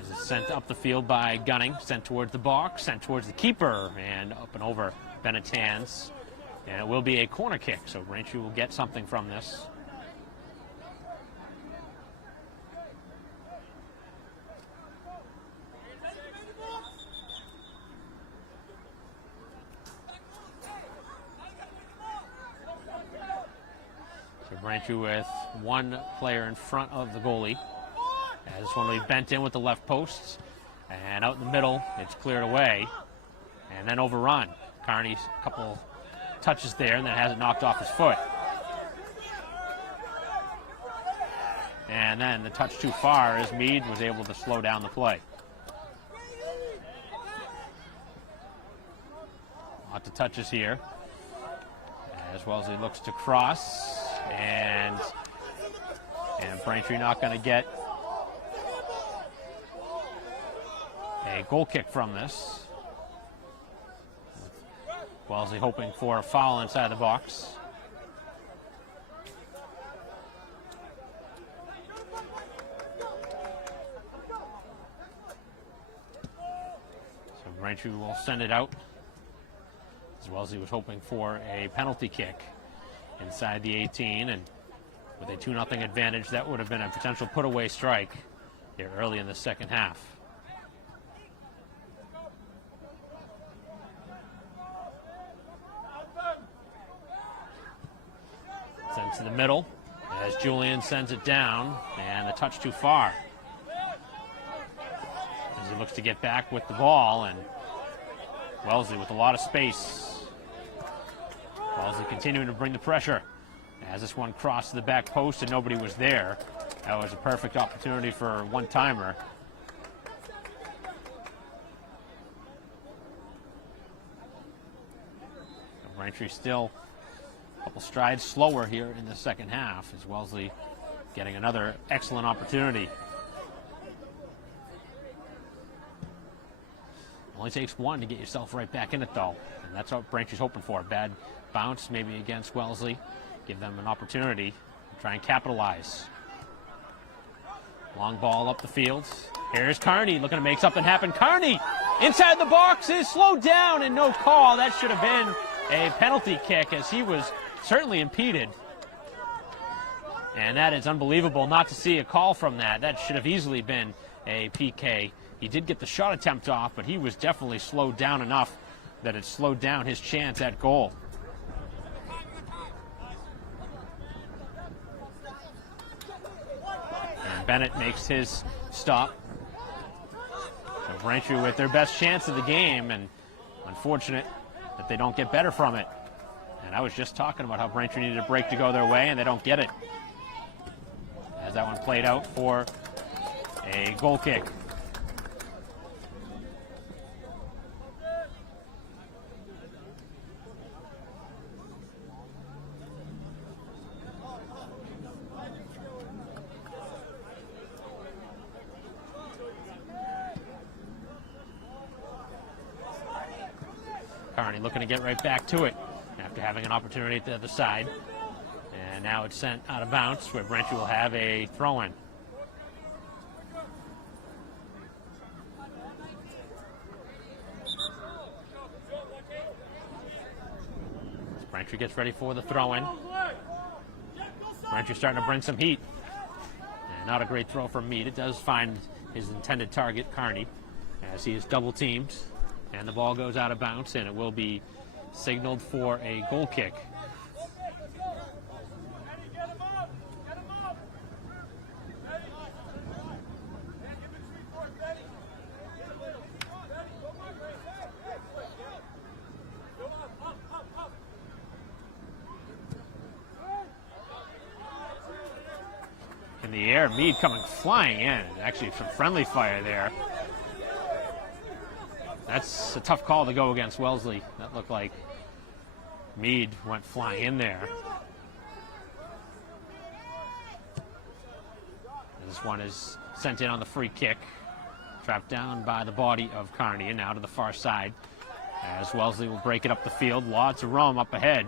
As it's sent up the field by Gunning, sent towards the box, sent towards the keeper, and up and over Bennett's hands. And it will be a corner kick, so Braintree will get something from this. Braintree with one player in front of the goalie. As this one will be bent in with the left post. And out in the middle, it's cleared away. And then overrun. Carney's a couple touches there and then has it knocked off his foot. And then the touch too far as Meade was able to slow down the play. Lots of touches here, as well as he looks to cross. And Braintree not going to get a goal kick from this. Wellesley hoping for a foul inside the box. So Braintree will send it out, as Wellesley was hoping for a penalty kick inside the 18, and with a 2-0 advantage, that would have been a potential put-away strike here early in the second half. Sent to the middle as Julian sends it down, and the touch too far. As he looks to get back with the ball, and Wellesley with a lot of space. Wellesley continuing to bring the pressure as this one crossed the back post and nobody was there. That was a perfect opportunity for a one-timer. Braintree still a couple strides slower here in the second half, as Wellesley getting another excellent opportunity. Only takes one to get yourself right back in it, though, and that's what Braintree's hoping for. Bad bounce maybe against Wellesley, give them an opportunity to try and capitalize. Long ball up the field. Here's Carney looking to make something happen. Carney inside the box is slowed down and no call. That should have been a penalty kick, as he was certainly impeded. And that is unbelievable not to see a call from that. That should have easily been a PK. He did get the shot attempt off, but he was definitely slowed down enough that it slowed down his chance at goal. And Bennett makes his stop. So Braintree with their best chance of the game, and unfortunate that they don't get better from it. And I was just talking about how Braintree needed a break to go their way, and they don't get it. As that one played out for a goal kick. Carney looking to get right back to it after having an opportunity at the other side. And now it's sent out of bounds where Braintree will have a throw-in. As Braintree gets ready for the throw-in. Braintree starting to bring some heat. And not a great throw from Meade. It does find his intended target, Carney, as he is double teamed. And the ball goes out of bounds, and it will be signaled for a goal kick. In the air, Meade coming flying in. Actually, some friendly fire there. That's a tough call to go against Wellesley. That looked like Meade went flying in there. This one is sent in on the free kick. Trapped down by the body of Carney, and now to the far side as Wellesley will break it up the field. Lots of room up ahead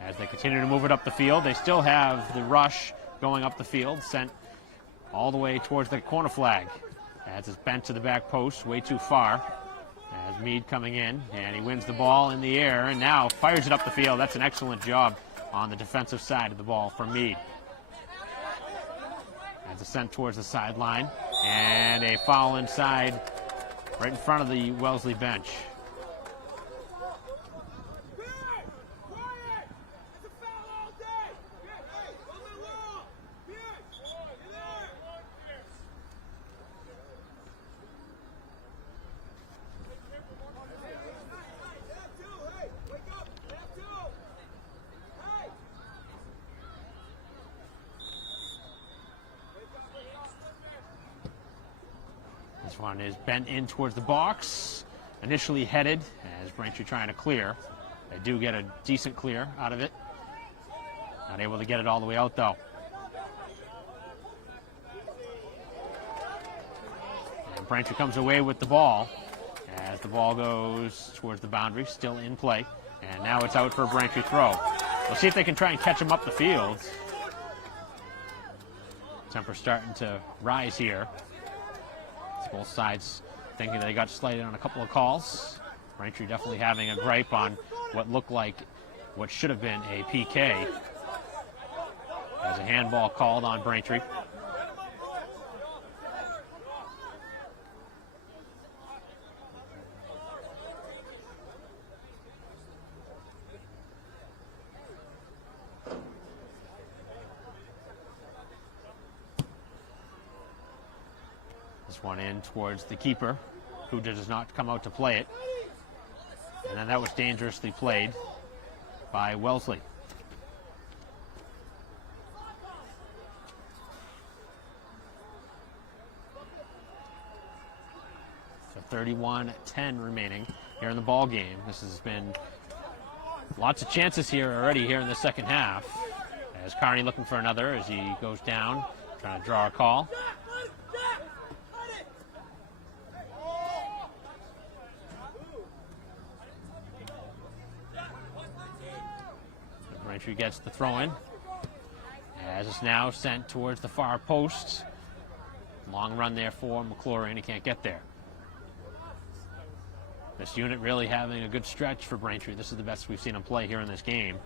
as they continue to move it up the field. They still have the rush going up the field, sent all the way towards the corner flag as it's bent to the back post, way too far. As Meade coming in, and he wins the ball in the air, and now fires it up the field. That's an excellent job on the defensive side of the ball from Meade. As it's sent towards the sideline, and a foul inside, right in front of the Wellesley bench. This one is bent in towards the box, initially headed as Braintree trying to clear. They do get a decent clear out of it. Not able to get it all the way out though. And Braintree comes away with the ball as the ball goes towards the boundary, still in play. And now it's out for a Braintree throw. We'll see if they can try and catch him up the field. Temper starting to rise here. Both sides thinking they got slighted on a couple of calls. Braintree definitely having a gripe on what looked like what should have been a PK. As a handball called on Braintree. This one in towards the keeper, who does not come out to play it. And then that was dangerously played by Wellesley. So 31-10 remaining here in the ball game. This has been lots of chances here already here in the second half. As Carney looking for another as he goes down, trying to draw a call. Braintree gets the throw-in as it's now sent towards the far post. Long run there for McClory, and he can't get there. This unit really having a good stretch for Braintree. This is the best we've seen them play here in this game,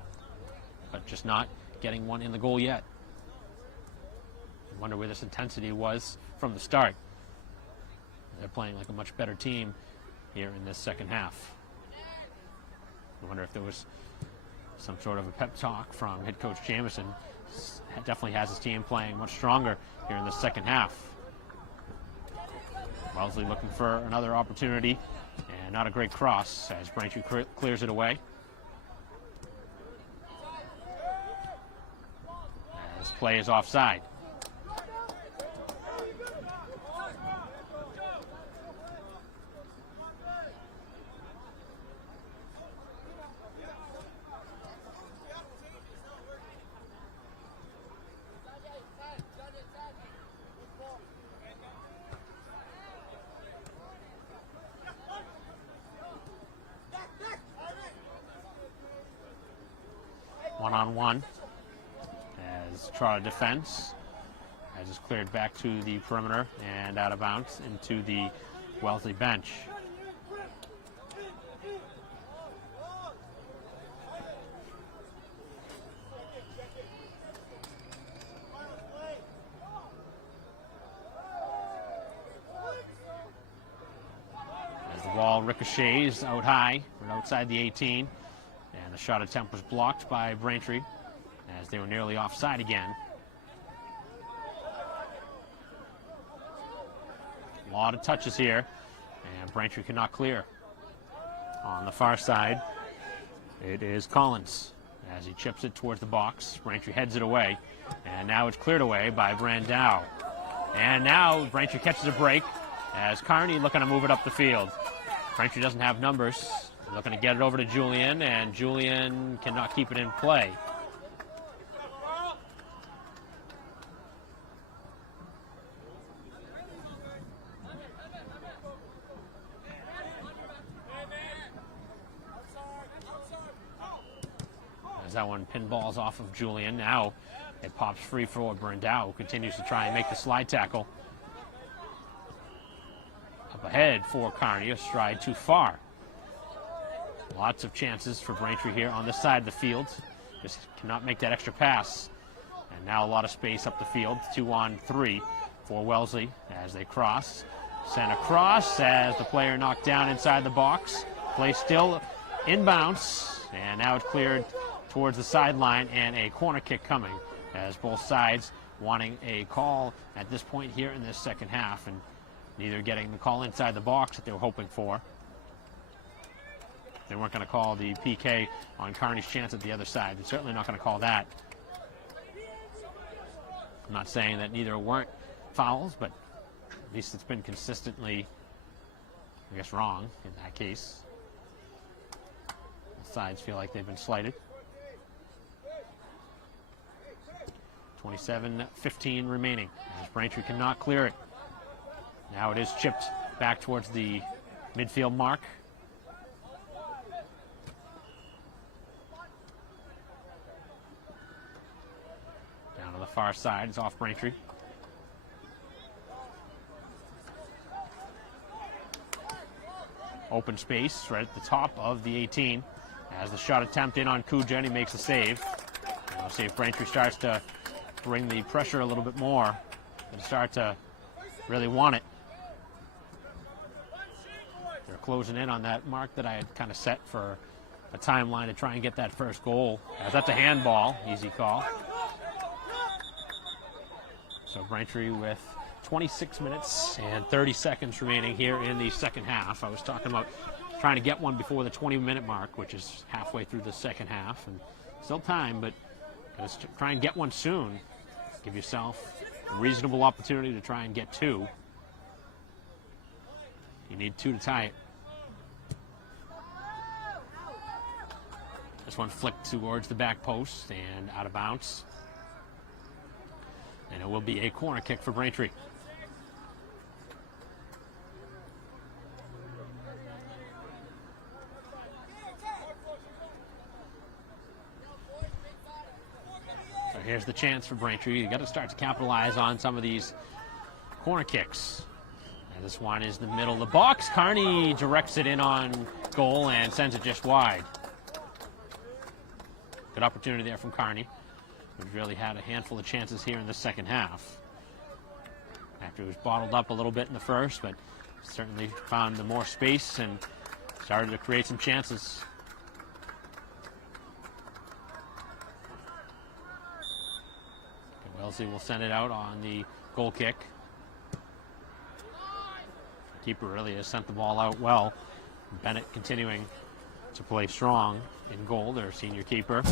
but just not getting one in the goal yet. I wonder where this intensity was from the start. They're playing like a much better team here in this second half. I wonder if there was some sort of a pep talk from head coach Jamison. Definitely has his team playing much stronger here in the second half. Wellesley looking for another opportunity, and not a great cross as Braintree clears it away. play is offside. One-on-one as Charter defense as it's cleared back to the perimeter and out of bounds into the Wellesley bench. As the ball ricochets out high from outside the 18. And the shot attempt was blocked by Braintree as they were nearly offside again. A lot of touches here, and Braintree cannot clear. On the far side, it is Collins as he chips it towards the box. Braintree heads it away, and now it's cleared away by Brandau. And now Braintree catches a break as Carney looking to move it up the field. Braintree doesn't have numbers. Looking to get it over to Julian, and Julian cannot keep it in play. As that one pinballs off of Julian, now it pops free for Brandau, who continues to try and make the slide tackle. Up ahead for Carney, a stride too far. Lots of chances for Braintree here on this side of the field. Just cannot make that extra pass. And now a lot of space up the field. 2-on-3 for Wellesley as they cross. Sent across as the player knocked down inside the box. Play still inbounds. And now it's cleared towards the sideline and a corner kick coming as both sides wanting a call at this point here in this second half. And neither getting the call inside the box that they were hoping for. They weren't going to call the PK on Carney's chance at the other side. They're certainly not going to call that. I'm not saying that neither weren't fouls, but at least it's been consistently, I guess, wrong in that case. Both sides feel like they've been slighted. 27-15 remaining as Braintree cannot clear it. Now it is chipped back towards the midfield mark. Down to the far side, it's off Braintree. Open space right at the top of the 18 as the shot attempt in on Kuja, and he makes a save. And we'll see if Braintree starts to bring the pressure a little bit more and start to really want it. They're closing in on that mark that I had kind of set for a timeline to try and get that first goal. As that's a handball, easy call. So Braintree with 26 minutes and 30 seconds remaining here in the second half. I was talking about trying to get one before the 20-minute mark, which is halfway through the second half. And still time, but just try and get one soon. Give yourself a reasonable opportunity to try and get two. You need two to tie it. This one flicked towards the back post and out of bounds. And it will be a corner kick for Braintree. So here's the chance for Braintree. You got to start to capitalize on some of these corner kicks. And this one is the middle of the box. Carney directs it in on goal and sends it just wide. Good opportunity there from Carney. We've really had a handful of chances here in the second half. After it was bottled up a little bit in the first, but certainly found the more space and started to create some chances. Wellesley will send it out on the goal kick. The keeper really has sent the ball out well. Bennett continuing to play strong in goal, their senior keeper.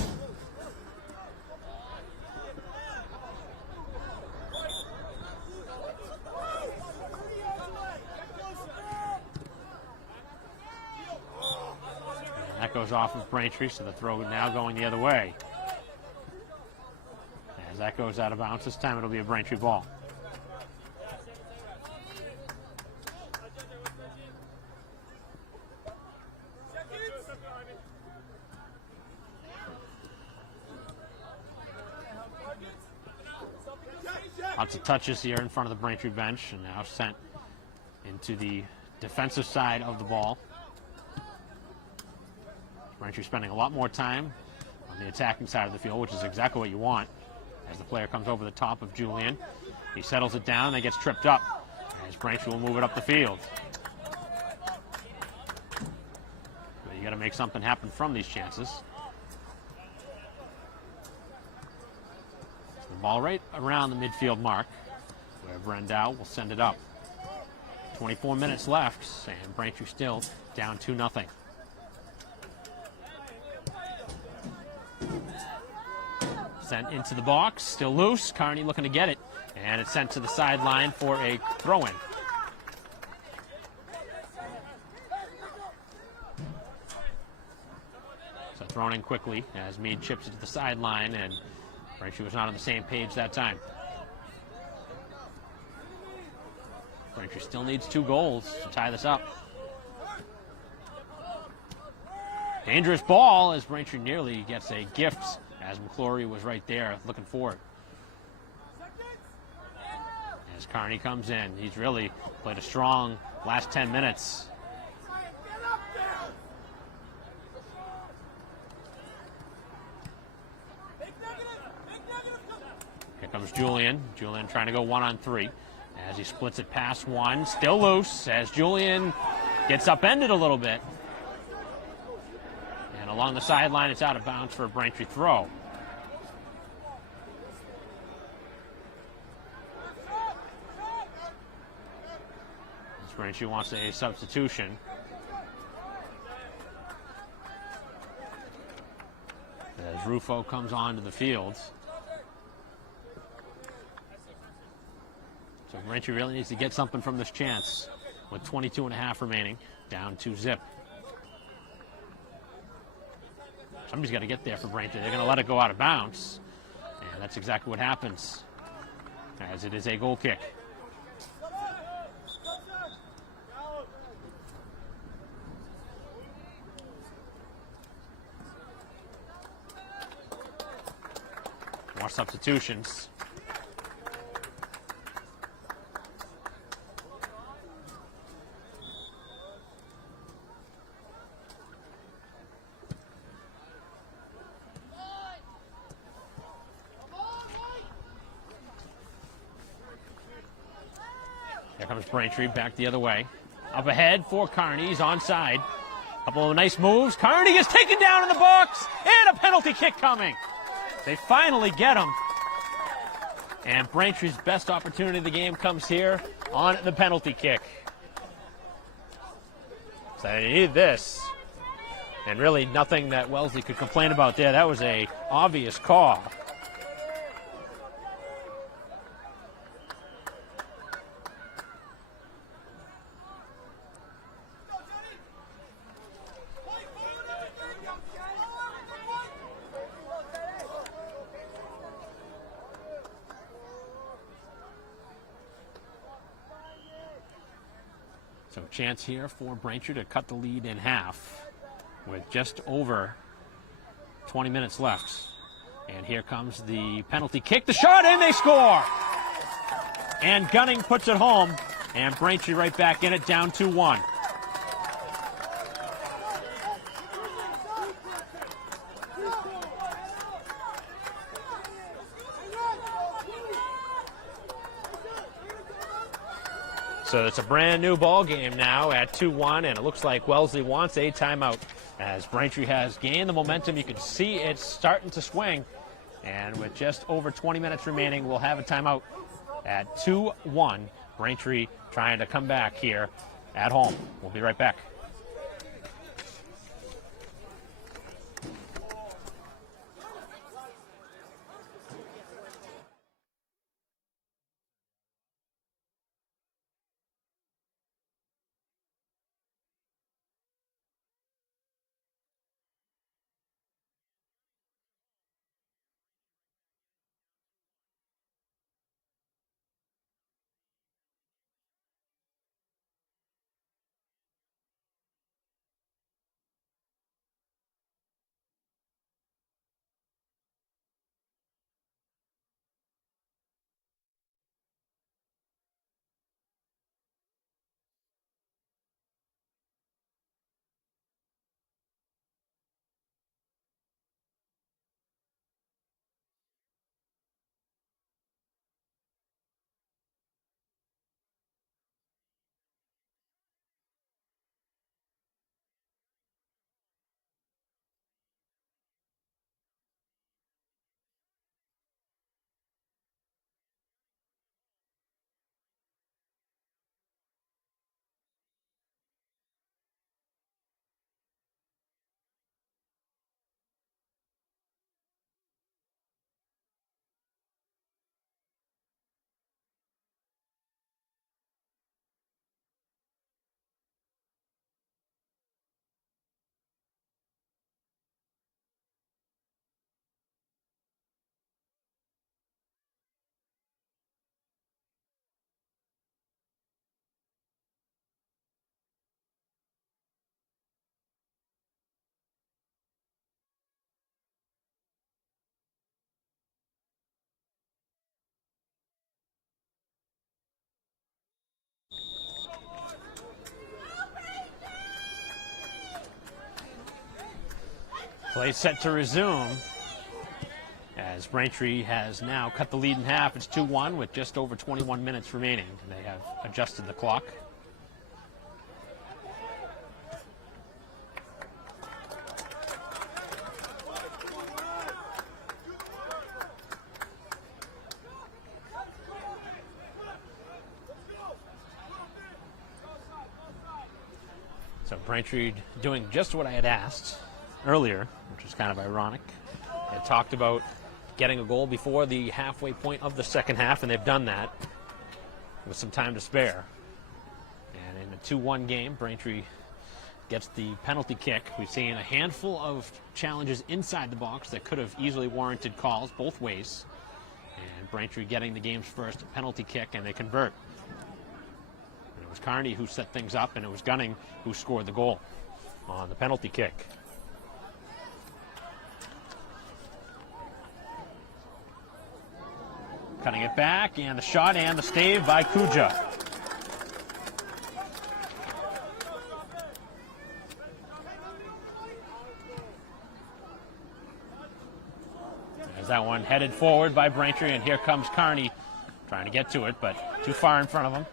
that goes off of Braintree, so the throw now going the other way. As that goes out of bounds, this time it'll be a Braintree ball. Lots of touches here in front of the Braintree bench, and now sent into the defensive side of the ball. Braintree spending a lot more time on the attacking side of the field, which is exactly what you want. As the player comes over the top of Julian, he settles it down and then gets tripped up. As Braintree will move it up the field. But you got to make something happen from these chances. The ball right around the midfield mark, where Brendau will send it up. 24 minutes left, and Braintree still down 2-0. Sent into the box, still loose. Carney looking to get it, and it's sent to the sideline for a throw-in. So thrown in quickly as Meade chips it to the sideline, and Braintree was not on the same page that time. Braintree still needs 2 goals to tie this up. Dangerous ball as Braintree nearly gets a gift, as McClory was right there looking for it. As Carney comes in, he's really played a strong last 10 minutes. Here comes Julian. Julian trying to go 1-on-3 as he splits it past one. Still loose as Julian gets upended a little bit. And along the sideline, it's out of bounds for a Braintree throw. As Braintree wants a substitution. As Rufo comes onto the field. So Braintree really needs to get something from this chance with 22.5 remaining, down 2-0. Somebody's got to get there for Braintree. They're going to let it go out of bounds, and that's exactly what happens, as it is a goal kick. More substitutions. Here comes Braintree back the other way. Up ahead for Carney. He's onside. Couple of nice moves. Carney is taken down in the box, and a penalty kick coming. They finally get him. And Braintree's best opportunity of the game comes here on the penalty kick. So they needed this. And really nothing that Wellesley could complain about there. That was an obvious call. So chance here for Braintree to cut the lead in half with just over 20 minutes left. And here comes the penalty kick, the shot, and they score! And Gunning puts it home, and Braintree right back in it, down 2-1. So it's a brand new ball game now at 2-1, and it looks like Wellesley wants a timeout as Braintree has gained the momentum. You can see it's starting to swing, and with just over 20 minutes remaining, we'll have a timeout at 2-1. Braintree trying to come back here at home. We'll be right back. Play set to resume as Braintree has now cut the lead in half. It's 2-1 with just over 21 minutes remaining. They have adjusted the clock. So Braintree doing just what I had asked earlier, which is kind of ironic. I had talked about getting a goal before the halfway point of the second half, and they've done that with some time to spare. And in a 2-1 game, Braintree gets the penalty kick. We've seen a handful of challenges inside the box that could have easily warranted calls both ways. And Braintree getting the game's first penalty kick, and they convert. And it was Carney who set things up, and it was Gunning who scored the goal on the penalty kick. Cutting it back, and the shot and the stave by Kuja. There's that one headed forward by Braintree, and here comes Carney trying to get to it, but too far in front of him.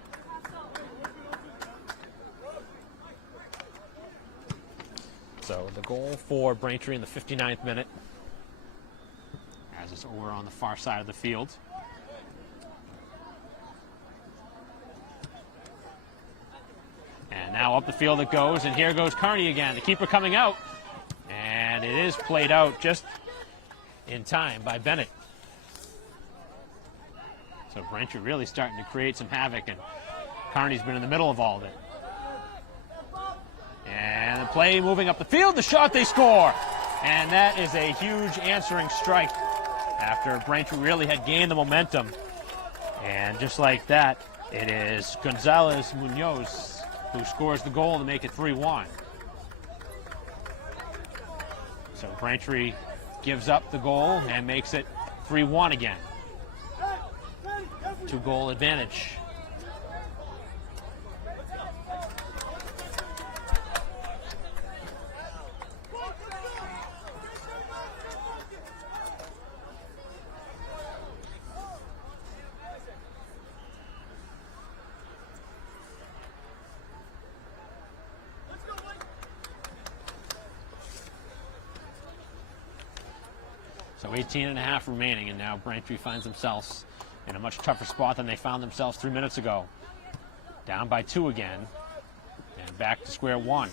So the goal for Braintree in the 59th minute, as it's over on the far side of the field. And now up the field it goes, and here goes Carney again. The keeper coming out, and it is played out just in time by Bennett. So Braintree really starting to create some havoc, and Carney's been in the middle of all of it. And the play moving up the field, the shot, they score! And that is a huge answering strike after Braintree really had gained the momentum. And just like that, it is Gonzalez Munoz who scores the goal to make it 3-1. So Braintree gives up the goal and makes it 3-1 again. 2-goal advantage. So 18 and a half remaining, and now Braintree finds themselves in a much tougher spot than they found themselves 3 minutes ago. Down by 2 again, and back to square one.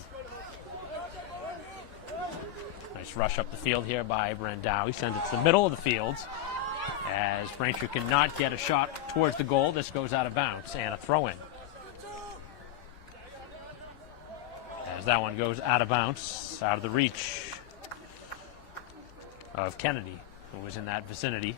Nice rush up the field here by Brandau. He sends it to the middle of the field as Braintree cannot get a shot towards the goal. This goes out of bounds, and a throw-in. As that one goes out of bounds, out of the reach of Kennedy, who was in that vicinity.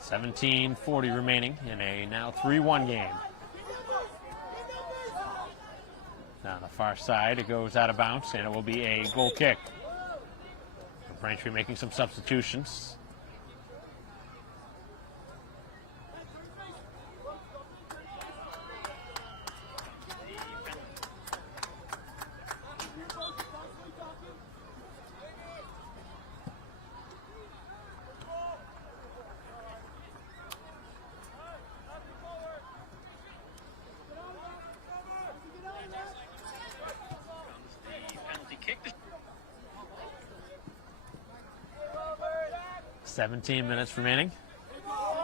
.17:40 remaining in a now 3-1 game. Now on the far side, it goes out of bounds, and it will be a goal kick. Braintree making some substitutions. Kick. 17 minutes remaining.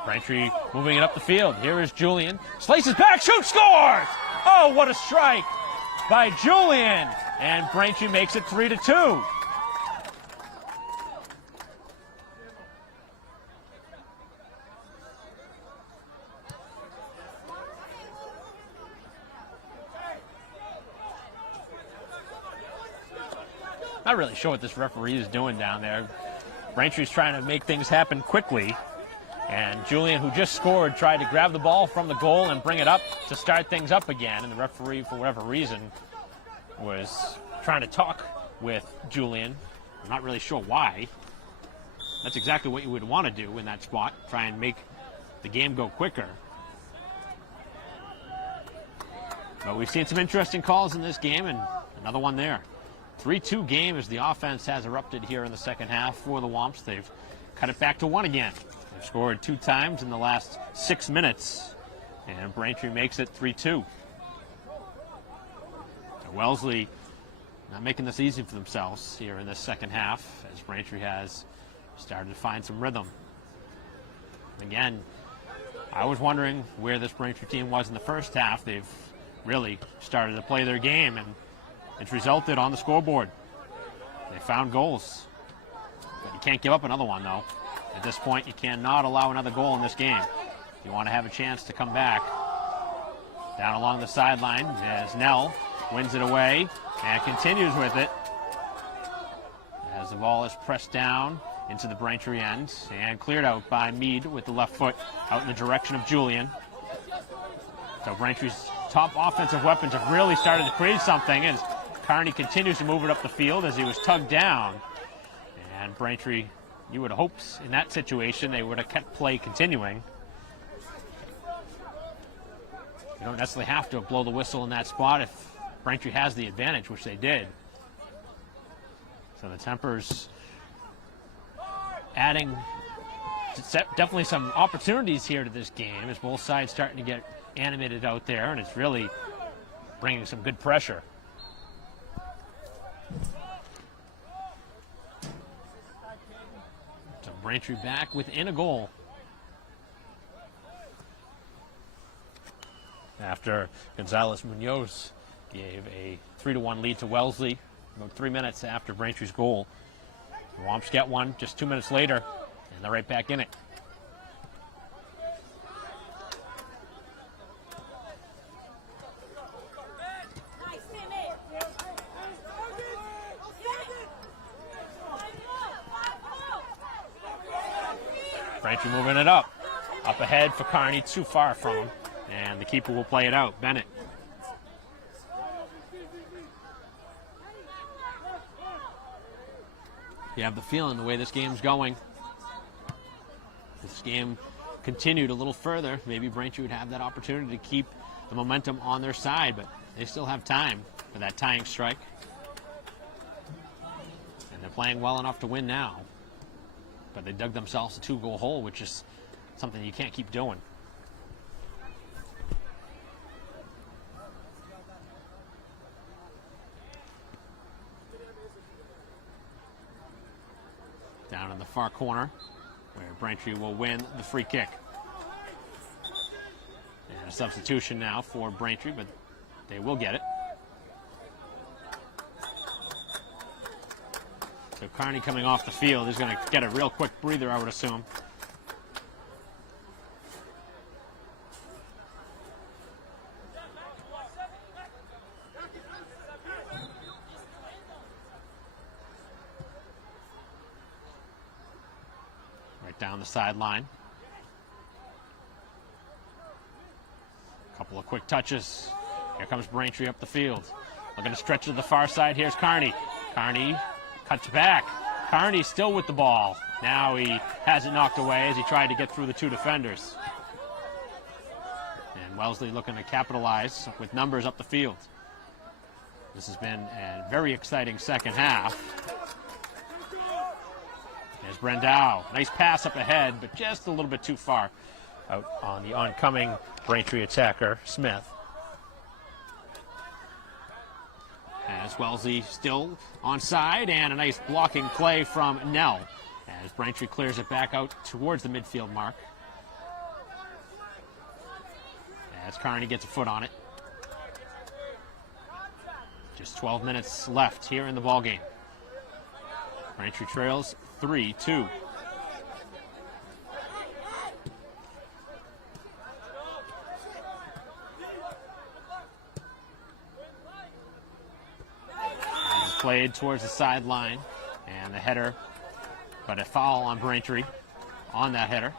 Braintree moving it up the field. Here is Julian. Slices back, shoots, scores! Oh, what a strike by Julian! And Braintree makes it 3-2. Not really sure what this referee is doing down there. Braintree's trying to make things happen quickly, And Julian, who just scored, tried to grab the ball from the goal and bring it up to start things up again. And the referee, for whatever reason, was trying to talk with Julian. I'm not really sure why. That's exactly what you would want to do in that spot. Try and make the game go quicker. But we've seen some interesting calls in this game, and another one there. 3-2 game as the offense has erupted here in the second half for the Womps. They've cut it back to 1 again. They've scored 2 times in the last 6 minutes, and Braintree makes it 3-2. So Wellesley not making this easy for themselves here in this second half, as Braintree has started to find some rhythm. Again, I was wondering where this Braintree team was in the first half. They've really started to play their game, and it's resulted on the scoreboard. They found goals. But you can't give up another one, though. At this point, you cannot allow another goal in this game if you want to have a chance to come back. Down along the sideline as Nell wins it away and continues with it as the ball is pressed down into the Braintree end and cleared out by Mead with the left foot out in the direction of Julian. So Braintree's top offensive weapons have really started to create something, and Carney continues to move it up the field as he was tugged down. And Braintree, you would have hoped in that situation they would have kept play continuing. You don't necessarily have to blow the whistle in that spot if Braintree has the advantage, which they did. So the Tempers adding definitely some opportunities here to this game as both sides starting to get animated out there, and it's really bringing some good pressure. So Braintree back within a goal after Gonzalez Munoz gave a 3-1 lead to Wellesley about 3 minutes after Braintree's goal. The Womps get one just 2 minutes later, and they're right back in it. Braintree moving it up. Up ahead for Carney, too far from him. And the keeper will play it out, Bennett. You have the feeling the way this game's going. If this game continued a little further, maybe Braintree would have that opportunity to keep the momentum on their side, but they still have time for that tying strike. And they're playing well enough to win now. But they dug themselves a 2-goal hole, which is something you can't keep doing. Down in the far corner, where Braintree will win the free kick. And a substitution now for Braintree, but they will get it. So Carney coming off the field is going to get a real quick breather, I would assume. Right down the sideline. A couple of quick touches. Here comes Braintree up the field. Looking to stretch to the far side. Here's Carney. Carney cuts back. Carney still with the ball. Now he has it knocked away as he tried to get through the 2 defenders. And Wellesley looking to capitalize with numbers up the field. This has been a very exciting second half. There's Brendow. Nice pass up ahead, but just a little bit too far out on the oncoming Braintree attacker, Smith. As Wellesley still onside, and a nice blocking play from Nell as Braintree clears it back out towards the midfield mark. As Carney gets a foot on it. Just 12 minutes left here in the ballgame. Braintree trails 3-2. Played towards the sideline, and the header, but a foul on Braintree on that header.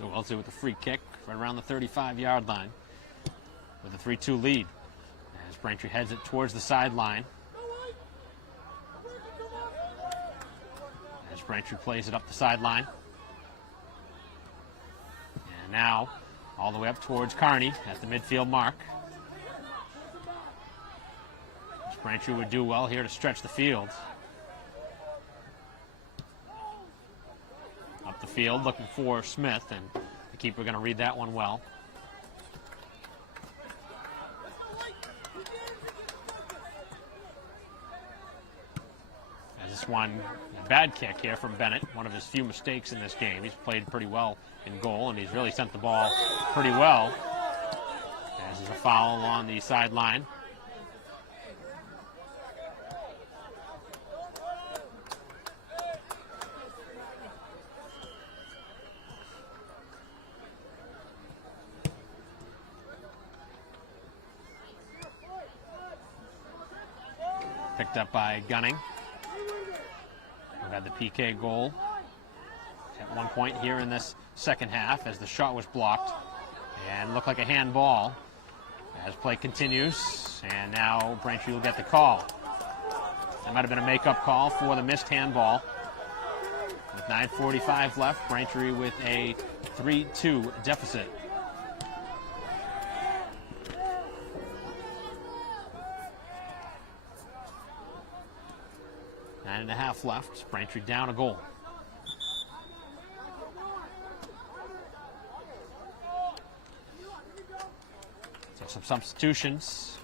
So Wellesley with a free kick right around the 35-yard line with a 3-2 lead. As Braintree heads it towards the sideline. As Braintree plays it up the sideline. And now all the way up towards Kearney at the midfield mark. As Braintree would do well here to stretch the field. Up the field looking for Smith, and the keeper going to read that one well. As this one, a bad kick here from Bennett, one of his few mistakes in this game. He's played pretty well in goal, and he's really sent the ball pretty well. As there's a foul on the sideline. Picked up by Gunning. We've had the PK goal at one point here in this second half as the shot was blocked and looked like a handball. As play continues, and now Braintree will get the call. That might have been a make-up call for the missed handball. With 9:45 left, Braintree with a 3-2 deficit. 9.5 left. Braintree down a goal. So some substitutions.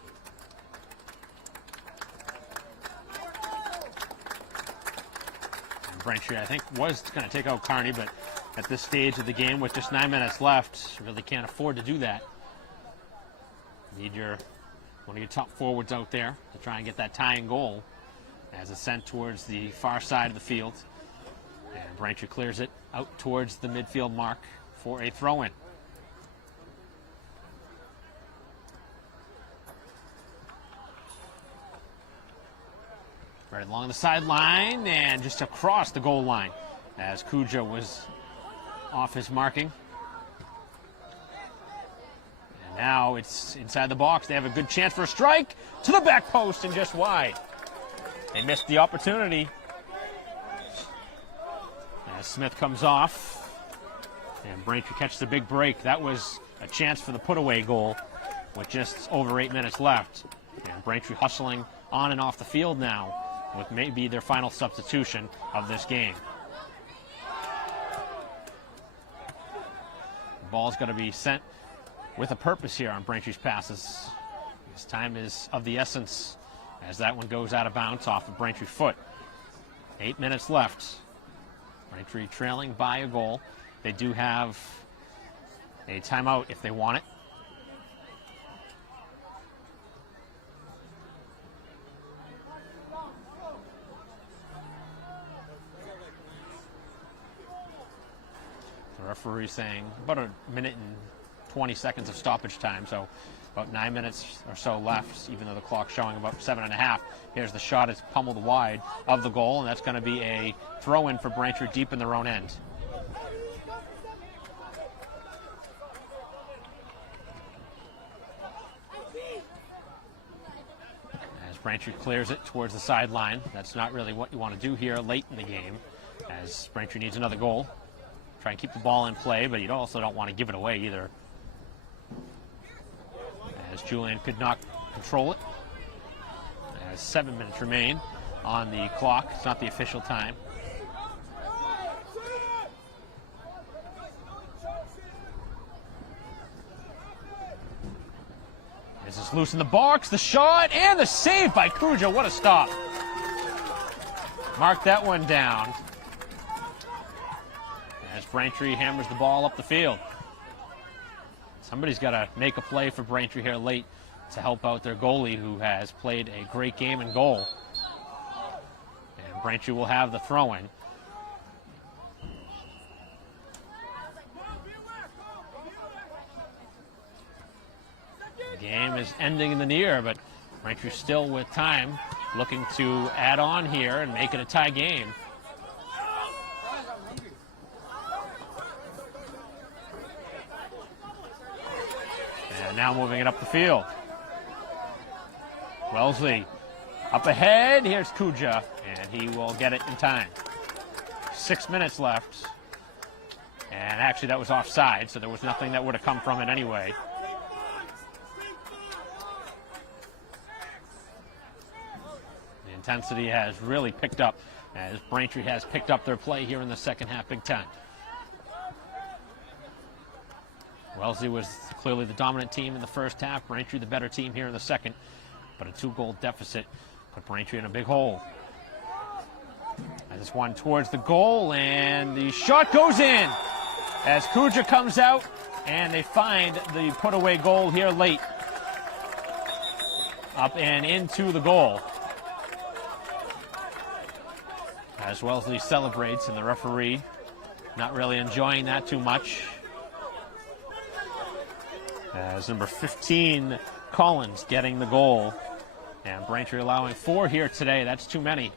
And Braintree, I think, was going to take out Kearney, but at this stage of the game with just 9 minutes left, really can't afford to do that. Need one of your top forwards out there to try and get that tying goal. As it's sent towards the far side of the field. And Braintree clears it out towards the midfield mark for a throw-in. Right along the sideline and just across the goal line as Kuja was off his marking. And now it's inside the box. They have a good chance for a strike to the back post and just wide. They missed the opportunity. As Smith comes off, and Braintree catches the big break. That was a chance for the put-away goal with just over 8 minutes left. And Braintree hustling on and off the field now with maybe their final substitution of this game. The ball's got to be sent with a purpose here on Braintree's passes. This time is of the essence, as that one goes out of bounds off of Braintree foot. 8 minutes left. Braintree trailing by a goal. They do have a timeout if they want it. The referee saying about a minute and 20 seconds of stoppage time, so about 9 minutes or so left, even though the clock's showing about 7.5. Here's the shot. It's pummeled wide of the goal, and that's going to be a throw-in for Braintree deep in their own end. As Braintree clears it towards the sideline. That's not really what you want to do here late in the game, as Braintree needs another goal. Try and keep the ball in play, but you also don't want to give it away either. As Julian could not control it. As 7 minutes remain on the clock. It's not the official time. This is loose in the box. The shot and the save by Kuja. What a stop. Mark that one down. As Braintree hammers the ball up the field. Somebody's got to make a play for Braintree here late to help out their goalie, who has played a great game in goal. And Braintree will have the throw-in. The game is ending in the near, but Braintree still with time, looking to add on here and make it a tie game. And now moving it up the field. Wellesley up ahead. Here's Kuja, and he will get it in time. 6 minutes left. And actually that was offside, so there was nothing that would have come from it anyway. The intensity has really picked up as Braintree has picked up their play here in the second half big time. Wellesley was clearly the dominant team in the first half. Braintree the better team here in the second. But a 2-goal deficit put Braintree in a big hole. And this one towards the goal, and the shot goes in as Kuja comes out, and they find the put-away goal here late. Up and into the goal. As Wellesley celebrates, and the referee not really enjoying that too much. As number 15, Collins, getting the goal. And Braintree allowing 4 here today. That's too many.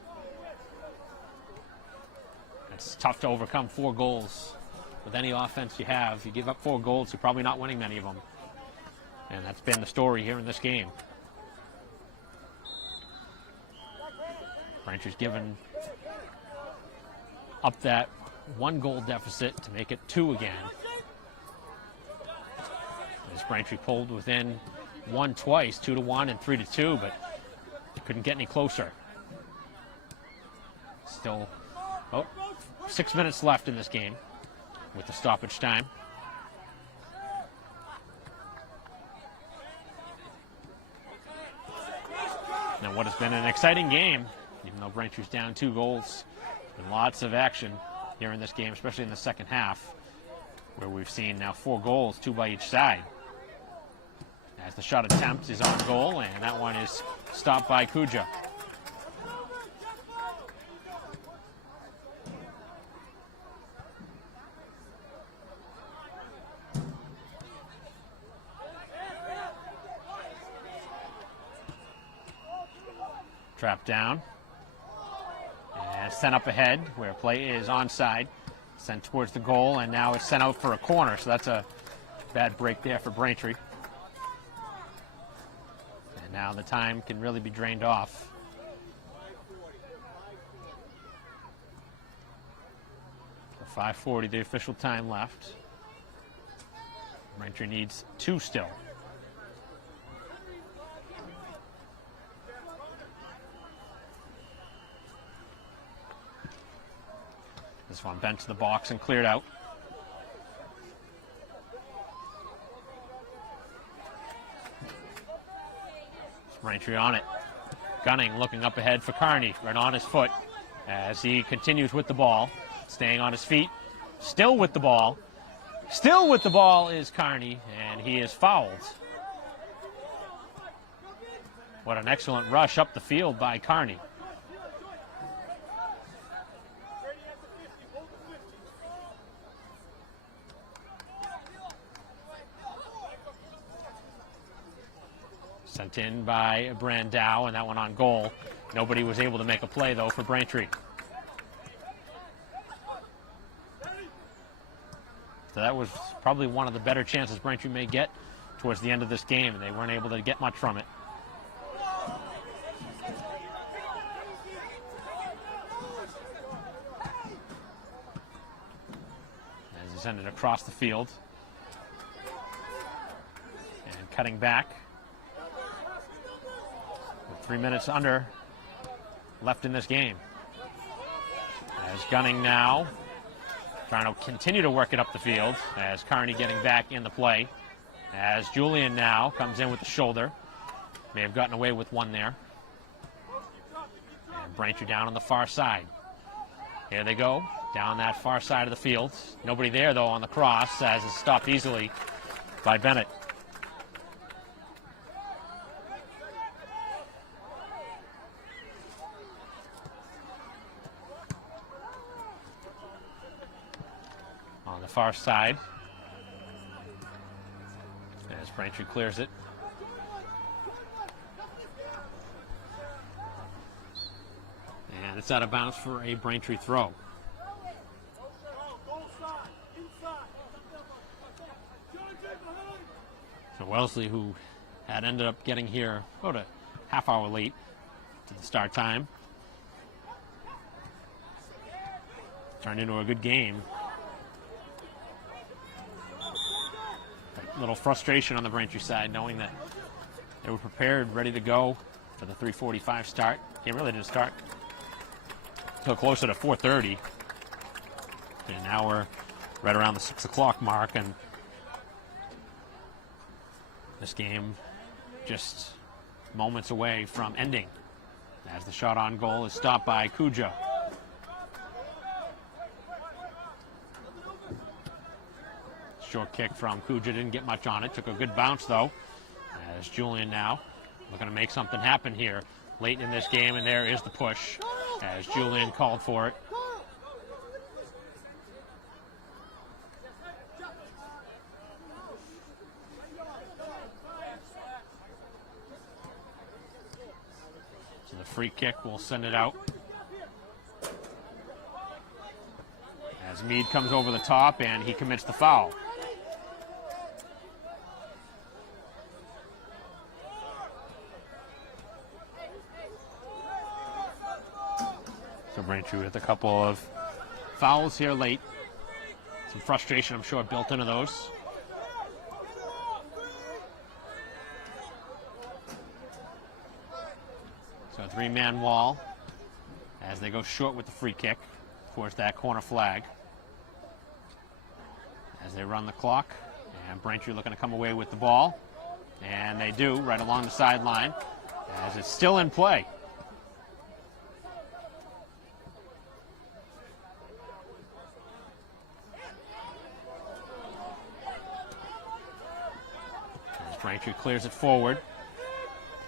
It's tough to overcome 4 goals with any offense you have. You give up 4 goals, you're probably not winning many of them. And that's been the story here in this game. Braintree's given up that 1-goal deficit to make it 2 again. As Braintree pulled within 1 twice, 2-1 and 3-2, but couldn't get any closer. Still, 6 minutes left in this game with the stoppage time. Now what has been an exciting game, even though Braintree's down 2 goals. And lots of action here in this game, especially in the second half, where we've seen now 4 goals, 2 by each side. As the shot attempt is on goal, and that one is stopped by Kuja. Trapped down. And sent up ahead where play is onside. Sent towards the goal, and now it's sent out for a corner, so that's a bad break there for Braintree. And now the time can really be drained off. So 5:40, the official time left. Braintree needs 2 still. This one bent to the box and cleared out. Braintree on it. Gunning, looking up ahead for Carney, right on his foot as he continues with the ball, staying on his feet, still with the ball. Still with the ball is Carney, and he is fouled. What an excellent rush up the field by Carney. Sent in by Brandau, and that one on goal. Nobody was able to make a play, though, for Braintree. So that was probably one of the better chances Braintree may get towards the end of this game, and they weren't able to get much from it. As he sent it across the field. And cutting back. 3 minutes under left in this game. As Gunning now trying to continue to work it up the field, as Carney getting back in the play. As Julian now comes in with the shoulder. May have gotten away with one there. And Braintree down on the far side. Here they go, down that far side of the field. Nobody there, though, on the cross, as it's stopped easily by Bennett. On the far side, as Braintree clears it. And it's out of bounds for a Braintree throw. So Wellesley, who had ended up getting here about a half hour late to the start time, turned into a good game. A little frustration on the Braintree side, knowing that they were prepared, ready to go for the 3:45 start. Game really didn't start until closer to 4:30. And now we're right around the 6 o'clock mark, and this game just moments away from ending as the shot on goal is stopped by Cujo. Short kick from Cujo, didn't get much on it, took a good bounce though, as Julian now looking to make something happen here late in this game, and there is the push as Julian called for it. So the free kick will send it out as Meade comes over the top and he commits the foul. So Braintree with a couple of fouls here late. Some frustration, I'm sure, built into those. So a three-man wall as they go short with the free kick towards that corner flag. As they run the clock, and Braintree looking to come away with the ball. And they do, right along the sideline, as it's still in play. Braintree clears it forward,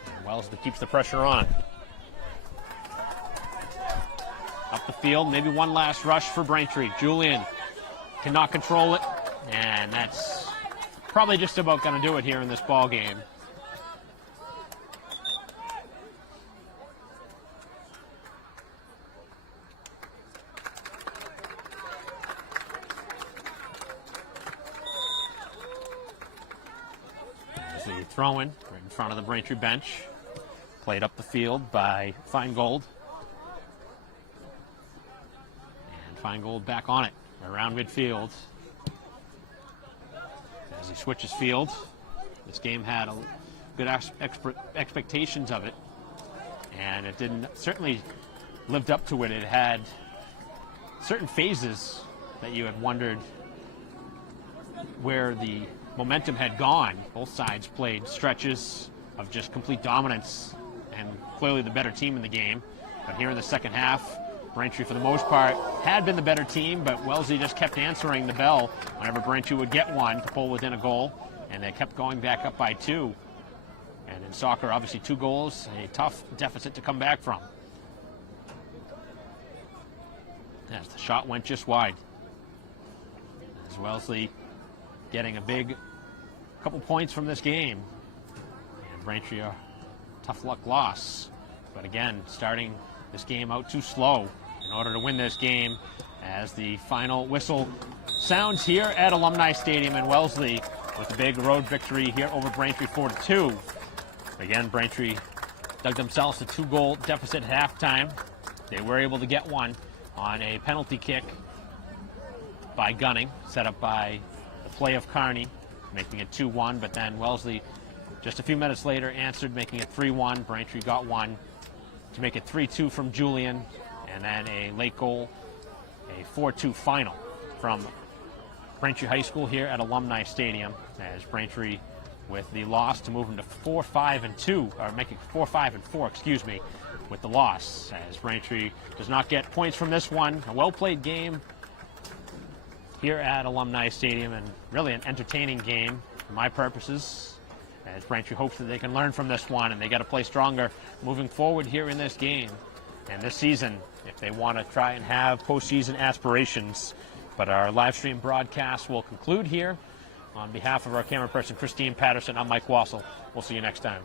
and Wellesley keeps the pressure on. Up the field, maybe one last rush for Braintree. Julian cannot control it, and that's probably just about going to do it here in this ball game. The throw-in right in front of the Braintree bench, played up the field by Feingold, and Feingold back on it around midfield as he switches field. This game had a good expectations of it, and it didn't certainly lived up to it. It had certain phases that you had wondered where the momentum had gone. Both sides played stretches of just complete dominance and clearly the better team in the game. But here in the second half, Braintree for the most part had been the better team, but Wellesley just kept answering the bell whenever Braintree would get one to pull within a goal, and they kept going back up by 2. And in soccer, obviously 2 goals, a tough deficit to come back from. As the shot went just wide. As Wellesley getting a big couple points from this game. And Braintree a tough luck loss. But again, starting this game out too slow in order to win this game, as the final whistle sounds here at Alumni Stadium in Wellesley with a big road victory here over Braintree 4-2. Again, Braintree dug themselves a 2-goal deficit at halftime. They were able to get one on a penalty kick by Gunning, set up by the play of Carney, making it 2-1, but then Wellesley just a few minutes later answered, making it 3-1. Braintree got one to make it 3-2 from Julian, and then a late goal, a 4-2 final from Braintree High School here at Alumni Stadium, as Braintree with the loss to move them to 4-5-2, or make it 4-5-4, excuse me, with the loss, as Braintree does not get points from this one. A well-played game here at Alumni Stadium, and really an entertaining game for my purposes, as Braintree hopes that they can learn from this one, and they got to play stronger moving forward here in this game and this season if they want to try and have postseason aspirations. But our live stream broadcast will conclude here. On behalf of our camera person Christine Patterson, I'm Mike Wassel. We'll see you next time.